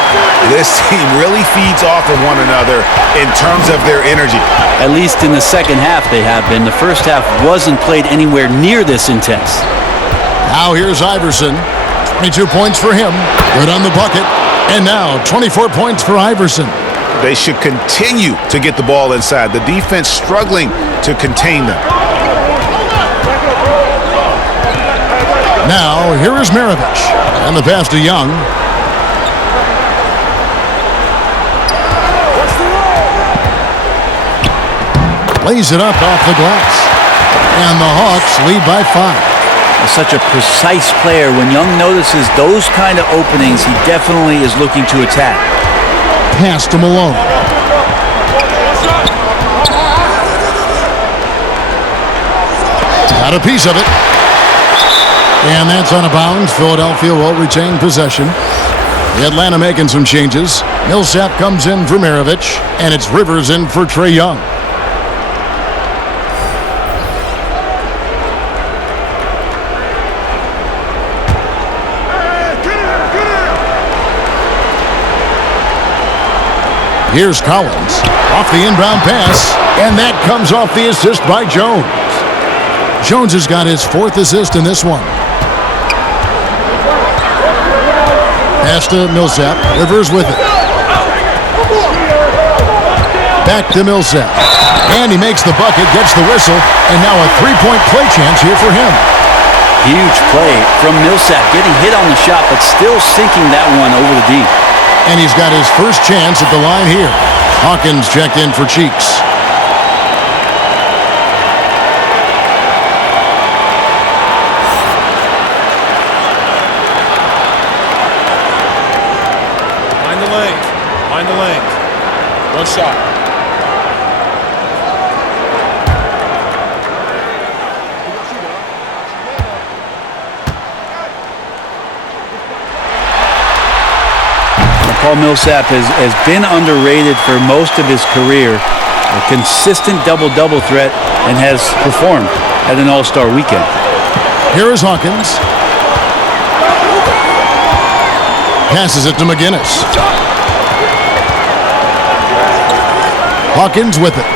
This team really feeds off of one another in terms of their energy. At least in the second half they have been. The first half wasn't played anywhere near this intense. Now here's Iverson. 22 points for him. Good on the bucket. And now 24 points for Iverson. They should continue to get the ball inside. The defense struggling to contain them. Now, here is Maravich. And the pass to Young. Lays it up off the glass. And the Hawks lead by 5. Such a precise player. When Young notices those kind of openings, he definitely is looking to attack. Pass to Malone. Got a piece of it. And that's out of bounds. Philadelphia will retain possession. Atlanta making some changes. Millsap comes in for Maravich, and it's Rivers in for Trae Young. Here's Collins off the inbound pass, and that comes off the assist by Jones. Jones has got his 4th assist in this one. Pass to Millsap. Rivers with it. Back to Millsap. And he makes the bucket, gets the whistle, and now a three-point play chance here for him. Huge play from Millsap, getting hit on the shot, but still sinking that one over the deep. And he's got his first chance at the line here. Hawkins checked in for Cheeks. Find the lanes. Find the lanes. One shot. Paul Millsap has been underrated for most of his career. A consistent double-double threat and has performed at an All-Star weekend. Here is Hawkins. Passes it to McGinnis. Hawkins with it.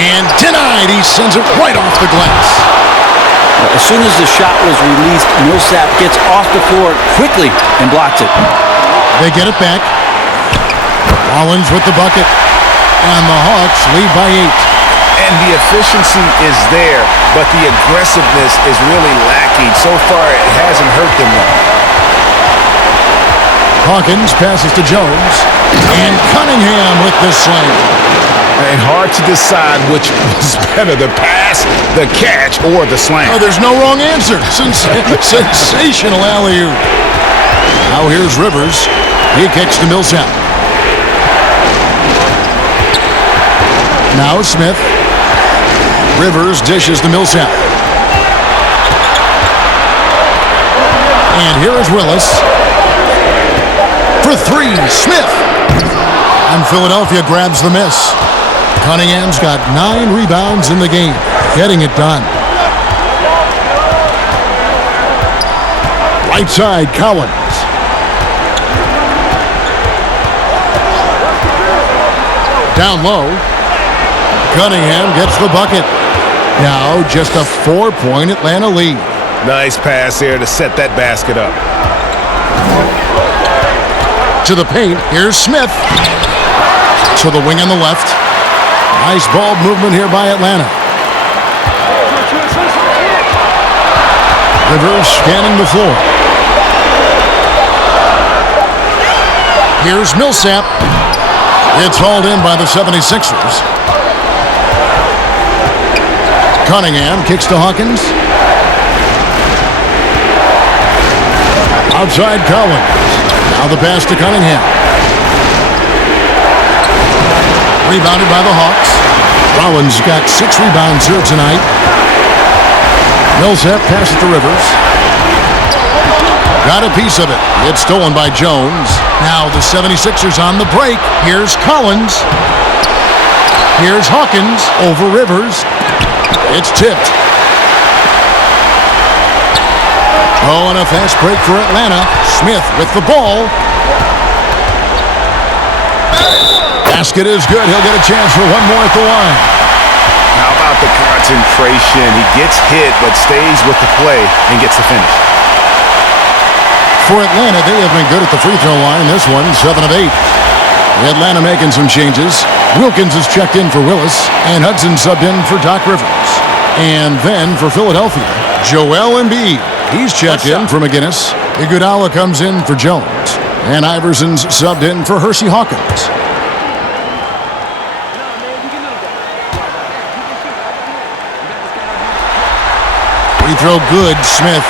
And denied. He sends it right off the glass. As soon as the shot was released, Millsap gets off the floor quickly and blocks it. They get it back. Rollins with the bucket. And the Hawks lead by 8. And the efficiency is there, but the aggressiveness is really lacking. So far, it hasn't hurt them though. Hawkins passes to Jones. And Cunningham with the slam. And hard to decide which was better, the pass, the catch, or the slam. Oh, there's no wrong answer. Sensational alley-oop. Now here's Rivers. He kicks to Millsap. Now Smith. Rivers dishes to Millsap. And here is Willis. For three, Smith. And Philadelphia grabs the miss. Cunningham's got 9 rebounds in the game, getting it done. Right side, Collins. Down low. Cunningham gets the bucket. Now just a 4-point Atlanta lead. Nice pass there to set that basket up. To the paint, here's Smith. To the wing on the left. Nice ball movement here by Atlanta. Rivers scanning the floor. Here's Millsap. It's hauled in by the 76ers. Cunningham kicks to Hawkins. Outside Collins. Now the pass to Cunningham. Rebounded by the Hawks. Rollins got 6 rebounds here tonight. Millsap passes to Rivers. Got a piece of it. It's stolen by Jones. Now the 76ers on the break. Here's Collins. Here's Hawkins over Rivers. It's tipped. Oh, and a fast break for Atlanta. Smith with the ball. Basket is good. He'll get a chance for one more at the line. How about the concentration? He gets hit, but stays with the play and gets the finish. For Atlanta, they have been good at the free throw line. This one, 7 of 8. Atlanta making some changes. Wilkins is checked in for Willis, and Hudson subbed in for Doc Rivers. And then for Philadelphia, Joel Embiid. He's checked in for McGinnis. Iguodala comes in for Jones. And Iverson's subbed in for Hersey Hawkins. Free throw good, Smith.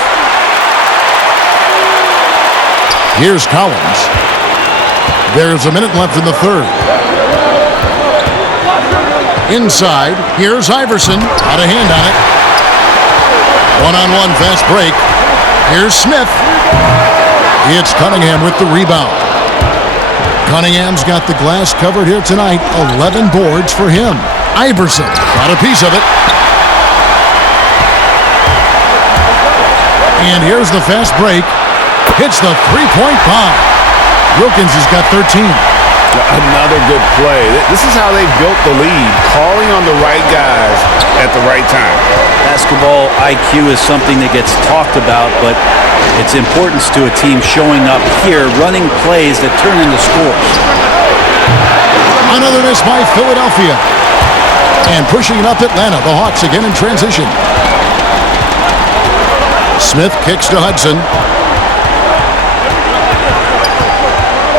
Here's Collins. There's a minute left in the third. Inside, here's Iverson. Got a hand on it. One-on-one fast break. Here's Smith. It's Cunningham with the rebound. Cunningham's got the glass covered here tonight. 11 boards for him. Iverson got a piece of it. And here's the fast break. Hits the three-point bomb. Wilkins has got 13. Another good play. This is how they built the lead, calling on the right guys at the right time. Basketball IQ is something that gets talked about, but its importance to a team showing up here, running plays that turn into scores. Another miss by Philadelphia. And pushing it up Atlanta. The Hawks again in transition. Smith kicks to Hudson.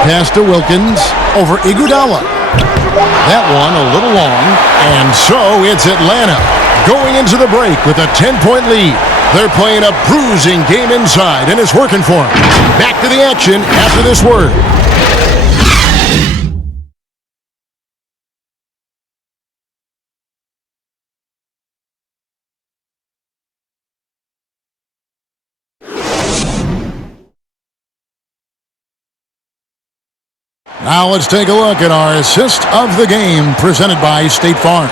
Pass to Wilkins. Over Iguodala. That one a little long. And so it's Atlanta going into the break with a 10-point lead. They're playing a bruising game inside, and it's working for them. Back to the action after this word. Now let's take a look at our assist of the game presented by State Farm.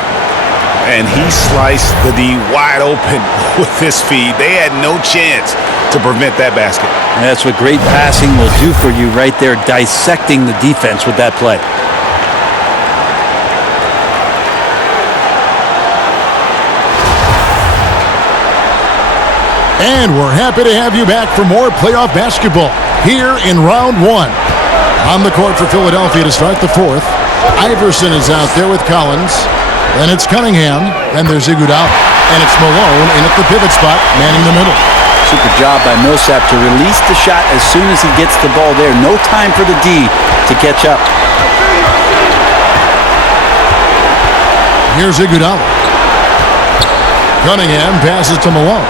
And he sliced the D wide open with his feed. They had no chance to prevent that basket. And that's what great passing will do for you right there, dissecting the defense with that play. And we're happy to have you back for more playoff basketball here in round one. On the court for Philadelphia to start the fourth. Iverson is out there with Collins. Then it's Cunningham. Then there's Iguodala. And it's Malone in at the pivot spot, manning the middle. Super job by Millsap to release the shot as soon as he gets the ball there. No time for the D to catch up. Here's Iguodala. Cunningham passes to Malone.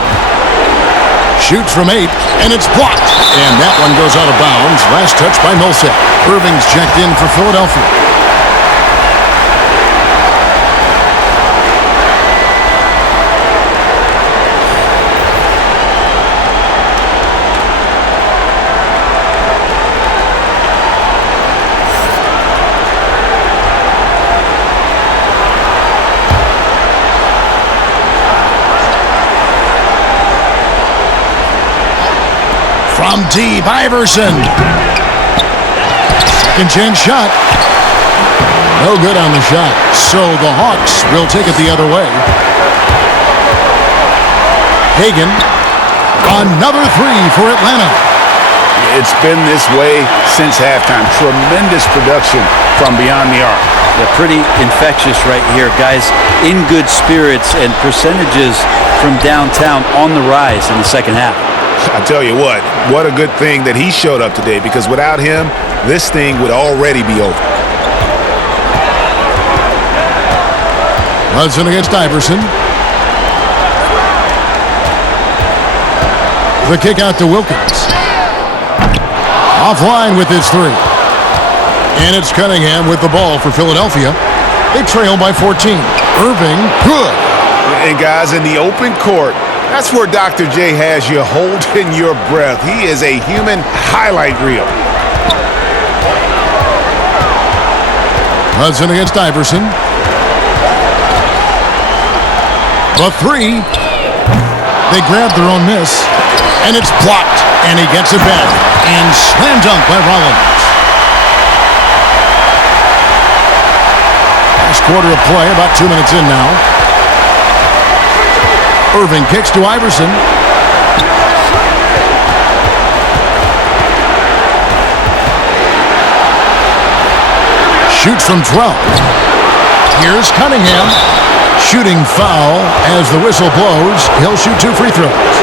Shoots from 8, and it's blocked. And that one goes out of bounds. Last touch by Millsap. Irving's checked in for Philadelphia. From deep, Iverson. Second chance shot. No good on the shot. So the Hawks will take it the other way. Hagan. Another three for Atlanta. It's been this way since halftime. Tremendous production from beyond the arc. They're pretty infectious right here, guys. In good spirits and percentages from downtown on the rise in the second half. I tell you what a good thing that he showed up today, because without him, this thing would already be over. Hudson against Iverson. The kick out to Wilkins. Offline with his three. And it's Cunningham with the ball for Philadelphia. They trail by 14. Irving, good. And guys, in the open court, that's where Dr. J has you holding your breath. He is a human highlight reel. Hudson against Iverson. The three. They grab their own miss. And it's blocked. And he gets it back. And slam dunk by Rollins. Last quarter of play, about 2 minutes in now. Irving kicks to Iverson. Shoots from 12. Here's Cunningham. Shooting foul as the whistle blows. He'll shoot 2 free throws.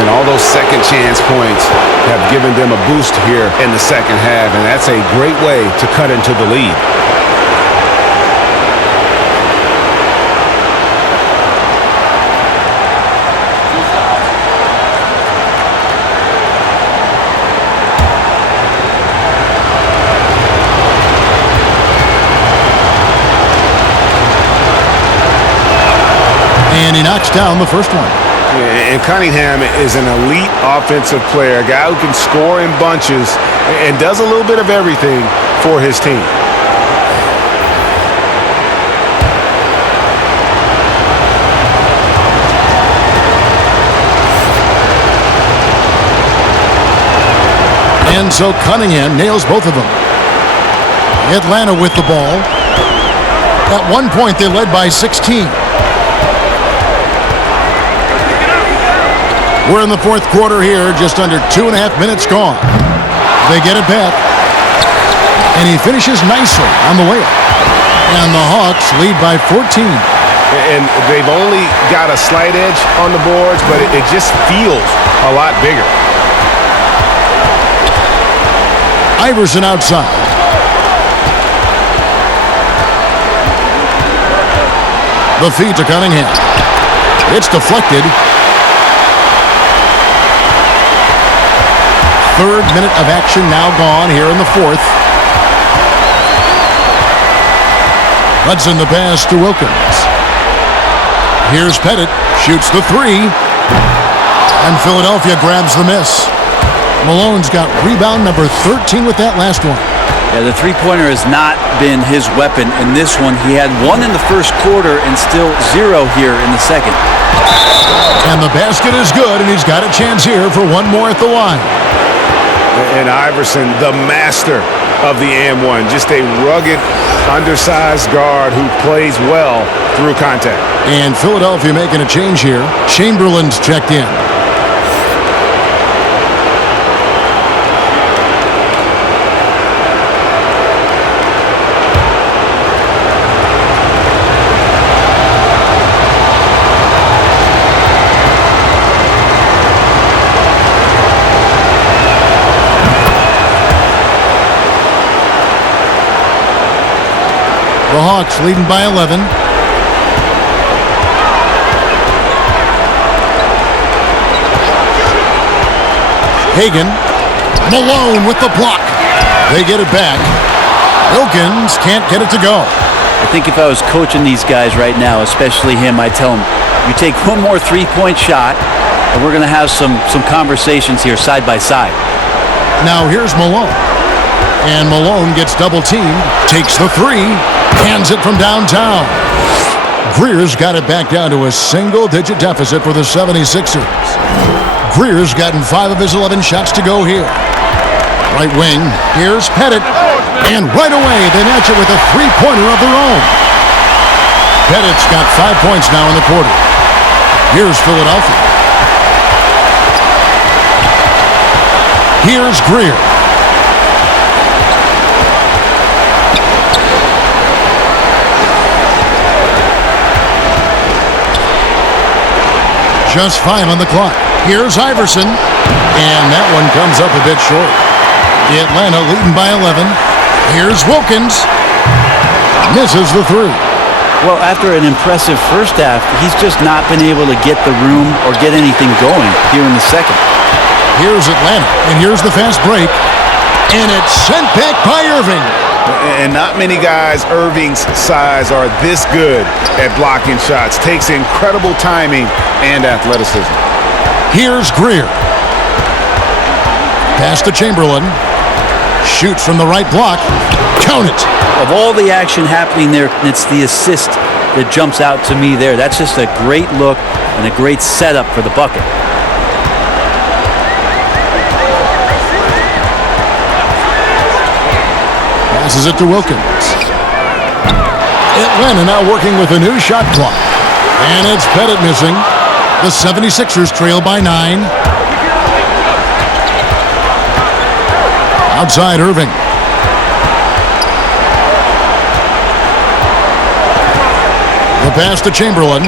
And all those second chance points have given them a boost here in the second half, and that's a great way to cut into the lead. And he knocks down the first one. And Cunningham is an elite offensive player, a guy who can score in bunches and does a little bit of everything for his team. And so Cunningham nails both of them. Atlanta with the ball. At one point, they led by 16. We're in the fourth quarter here, just under 2.5 minutes gone. They get it back. And he finishes nicely on the layup. And the Hawks lead by 14. And they've only got a slight edge on the boards, but it just feels a lot bigger. Iverson outside. The feed to Cunningham. It's deflected. Third minute of action now gone here in the fourth. Hudson the pass to Wilkins. Here's Pettit. Shoots the three. And Philadelphia grabs the miss. Malone's got rebound number 13 with that last one. Yeah, the three-pointer has not been his weapon in this one. He had one in the first quarter and still 0 here in the second. And the basket is good, and he's got a chance here for one more at the line. And Iverson, the master of the and-one. Just a rugged, undersized guard who plays well through contact. And Philadelphia making a change here. Chamberlain's checked in. The Hawks leading by 11. Hagan. Malone with the block. They get it back. Wilkins can't get it to go. I think if I was coaching these guys right now, especially him, I'd tell him, you take one more three-point shot, and we're going to have some conversations here side by side. Now here's Malone. And Malone gets double-teamed, takes the three, hands it from downtown. Greer's got it back down to a single-digit deficit for the 76ers. Greer's gotten 5 of his 11 shots to go here. Right wing, here's Pettit. And right away, they match it with a three-pointer of their own. Pettit's got 5 points now in the quarter. Here's Philadelphia. Here's Greer. Just 5 on the clock. Here's Iverson. And that one comes up a bit short. Atlanta leading by 11. Here's Wilkins. Misses the three. Well, after an impressive first half, he's just not been able to get the room or get anything going here in the second. Here's Atlanta. And here's the fast break. And it's sent back by Irving. And not many guys Irving's size are this good at blocking shots. Takes incredible timing and athleticism. Here's Greer. Pass to Chamberlain. Shoots from the right block. Count it. Of all the action happening there, it's the assist that jumps out to me there. That's just a great look and a great setup for the bucket. Passes it to Wilkins. Atlanta now working with a new shot clock. And it's Pettit missing. The 76ers trail by 9. Outside Irving. The pass to Chamberlain.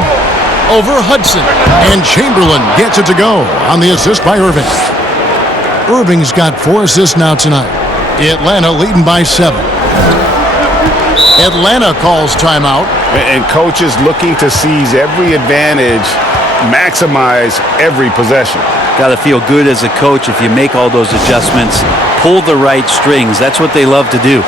Over Hudson. And Chamberlain gets it to go on the assist by Irving. Irving's got 4 assists now tonight. Atlanta leading by 7. Atlanta calls timeout. And coaches looking to seize every advantage, maximize every possession. Got to feel good as a coach if you make all those adjustments, pull the right strings. That's what they love to do.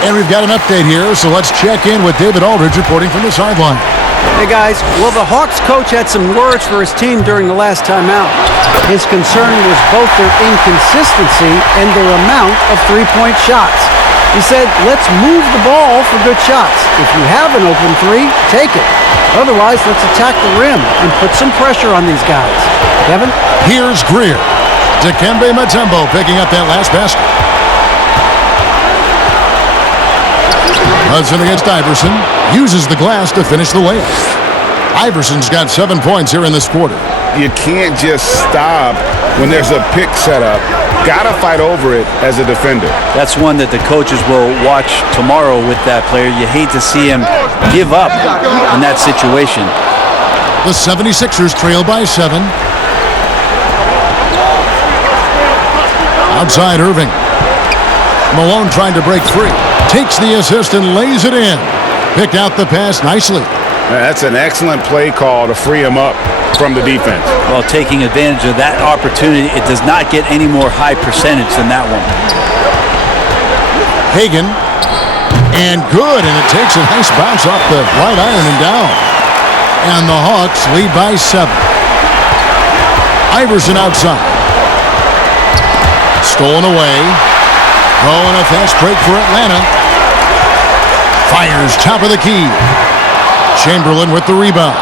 And we've got an update here, so let's check in with David Aldridge reporting from the sideline. Hey guys, well the Hawks coach had some words for his team during the last timeout. His concern was both their inconsistency and their amount of three-point shots. He said, let's move the ball for good shots. If you have an open three, take it. Otherwise, let's attack the rim and put some pressure on these guys. Kevin? Here's Greer. Dikembe Mutombo picking up that last basket. Hudson against Iverson. Uses the glass to finish the layup. Iverson's got 7 points here in this quarter. You can't just stop when there's a pick set up. Gotta fight over it as a defender. That's one that the coaches will watch tomorrow with that player. You hate to see him give up in that situation. The 76ers trail by 7. Outside Irving. Malone trying to break free. Takes the assist and lays it in. Picked out the pass nicely. That's an excellent play call to free him up from the defense. Well, taking advantage of that opportunity, it does not get any more high percentage than that one. Hagan. And good, and it takes a nice bounce off the right iron and down. And the Hawks lead by 7. Iverson outside. Stolen away. Oh, and a fast break for Atlanta. Fires top of the key. Chamberlain with the rebound.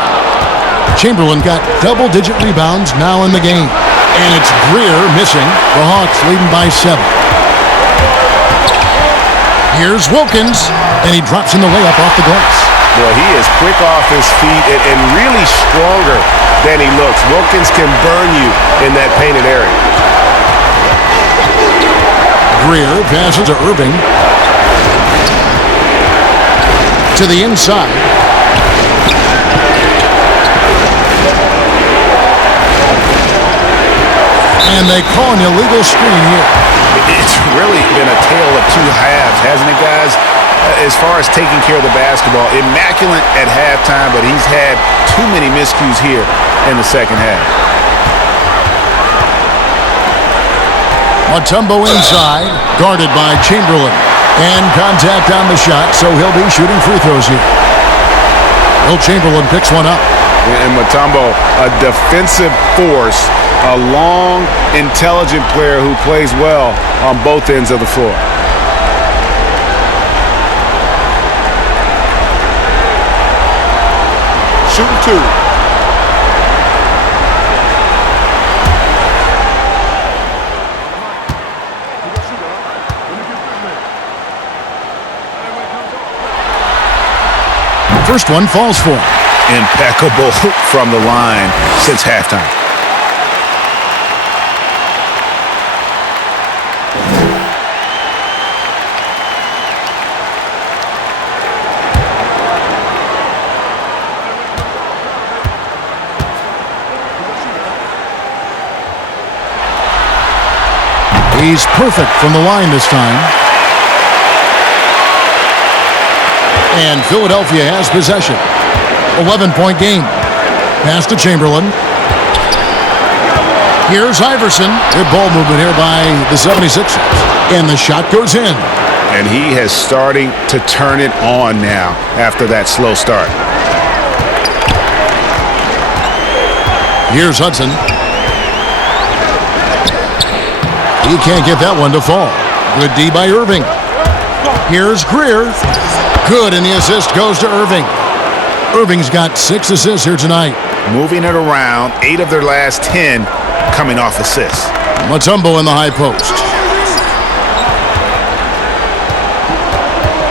Chamberlain got double-digit rebounds now in the game. And it's Greer missing. The Hawks leading by 7. Here's Wilkins, and he drops in the layup off the glass. Boy, he is quick off his feet and really stronger than he looks. Wilkins can burn you in that painted area. Greer passes to Irving. To the inside. And they call an illegal screen here. It's really been a tale of two halves, hasn't it, guys? As far as taking care of the basketball, immaculate at halftime, but he's had too many miscues here in the second half. Mutombo inside, guarded by Chamberlain. And contact on the shot, so he'll be shooting free throws here. Will Chamberlain picks one up. And Mutombo, a defensive force, a long, intelligent player who plays well on both ends of the floor. Shooting two. First one falls for him. Impeccable from the line since halftime. He's perfect from the line this time. And Philadelphia has possession. 11-point game. Pass to Chamberlain. Here's Iverson. Good ball movement here by the 76ers. And the shot goes in. And he is starting to turn it on now after that slow start. Here's Hudson. He can't get that one to fall. Good D by Irving. Here's Greer. Good, and the assist goes to Irving. Irving's got 6 assists here tonight. Moving it around, 8 of their last 10 coming off assists. Mutombo in the high post.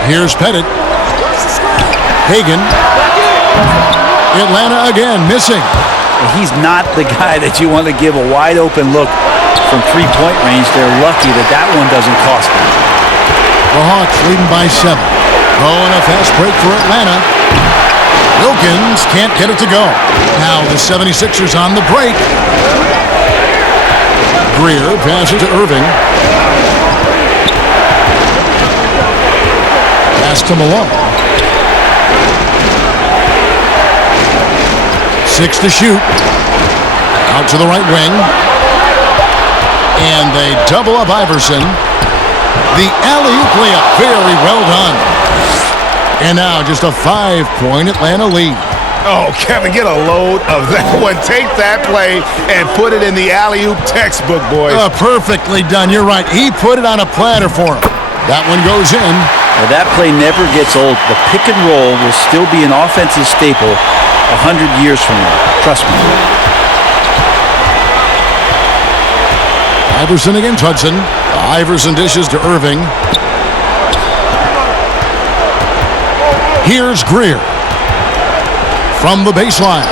Here's Pettit. Hagan. Atlanta again, missing. He's not the guy that you want to give a wide open look from three-point range. They're lucky that that one doesn't cost them. The Hawks leading by 7. Oh, and a fast break for Atlanta. Wilkins can't get it to go. Now the 76ers on the break. Greer passes to Irving. Pass to Malone. 6 to shoot. Out to the right wing. And they double up Iverson. The alley-oop layup. Very well done. And now just a 5-point Atlanta lead. Oh, Kevin, get a load of that one. Take that play and put it in the alley-oop textbook, boys. Perfectly done. You're right. He put it on a platter for him. That one goes in. Now, that play never gets old. The pick and roll will still be an offensive staple 100 years from now. Trust me. Iverson against Hudson. Iverson dishes to Irving. Here's Greer. From the baseline.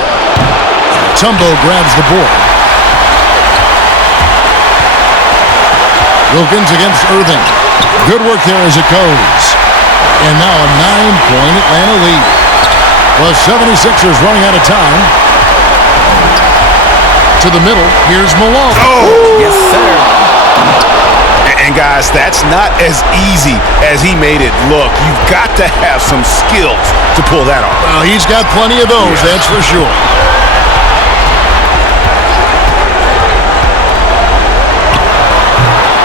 Tumbo grabs the board. Wilkins against Irving. Good work there as it goes. And now a 9-point Atlanta lead. The 76ers running out of time. To the middle. Here's Malone. Oh! Yes, sir. And guys, that's not as easy as he made it look. You've got to have some skills to pull that off. Well, he's got plenty of those, that's for sure.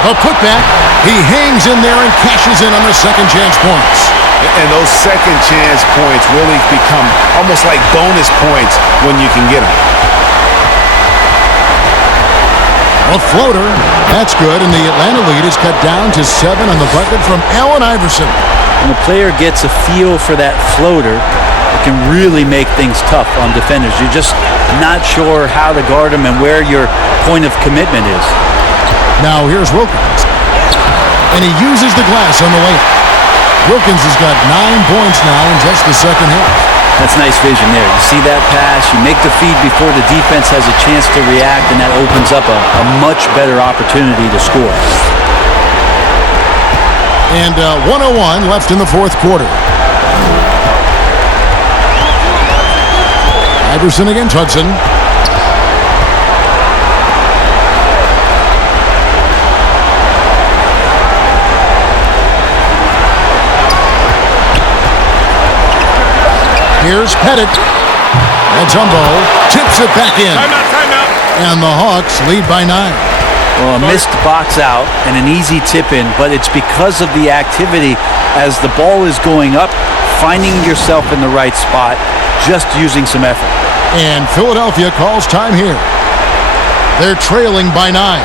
A putback. He hangs in there and cashes in on the second chance points. And those second chance points really become almost like bonus points when you can get them. A floater. That's good, and the Atlanta lead is cut down to 7 on the bucket from Allen Iverson. When a player gets a feel for that floater, it can really make things tough on defenders. You're just not sure how to guard them and where your point of commitment is. Now here's Wilkins. And he uses the glass on the layup. Wilkins has got 9 points now in just the second half. That's nice vision there. You see that pass, you make the feed before the defense has a chance to react, and that opens up a much better opportunity to score. And 1:01 left in the fourth quarter. Iverson against Hudson. Here's Pettit. And Tumbo tips it back in. Timeout. And the Hawks lead by 9. Well, a missed box out and an easy tip in, but it's because of the activity as the ball is going up, finding yourself in the right spot, just using some effort. And Philadelphia calls time here. They're trailing by 9.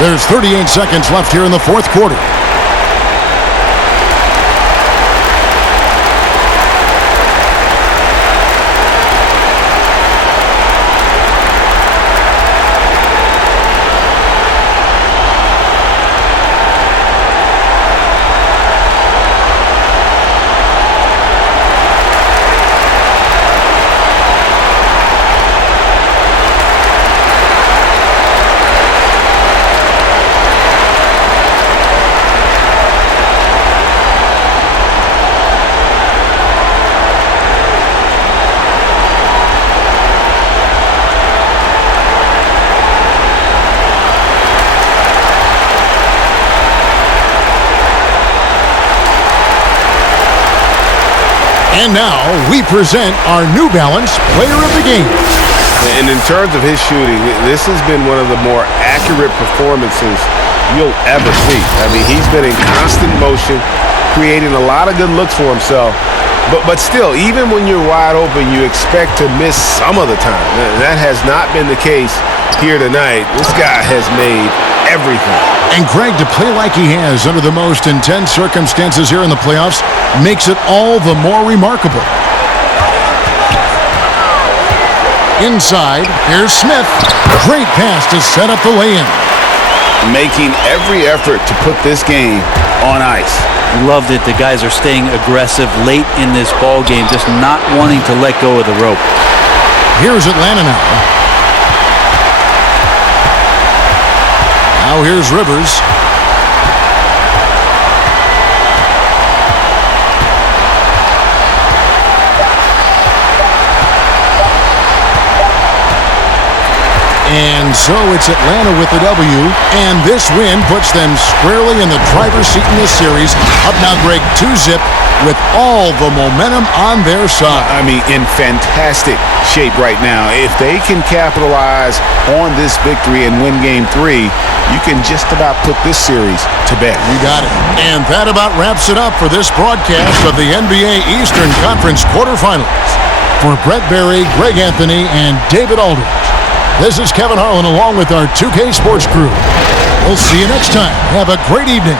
There's 38 seconds left here in the fourth quarter. And now we present our New Balance Player of the Game. And in terms of his shooting, this has been one of the more accurate performances you'll ever see. I mean, he's been in constant motion, creating a lot of good looks for himself. But still, even when you're wide open, you expect to miss some of the time. That has not been the case here tonight. This guy has made everything. And Greg, to play like he has under the most intense circumstances here in the playoffs makes it all the more remarkable. Inside, here's Smith. Great pass to set up the lay-in. Making every effort to put this game on ice. Loved it. The guys are staying aggressive late in this ball game, just not wanting to let go of the rope. Here's Atlanta now. Now here's Rivers. And so it's Atlanta with the W, and this win puts them squarely in the driver's seat in this series. Up now, Greg, 2-zip with all the momentum on their side. I mean, in fantastic shape right now. If they can capitalize on this victory and win Game 3, you can just about put this series to bed. You got it. And that about wraps it up for this broadcast of the NBA Eastern Conference quarterfinals. For Brett Berry, Greg Anthony, and David Aldridge, this is Kevin Harlan along with our 2K Sports crew. We'll see you next time. Have a great evening.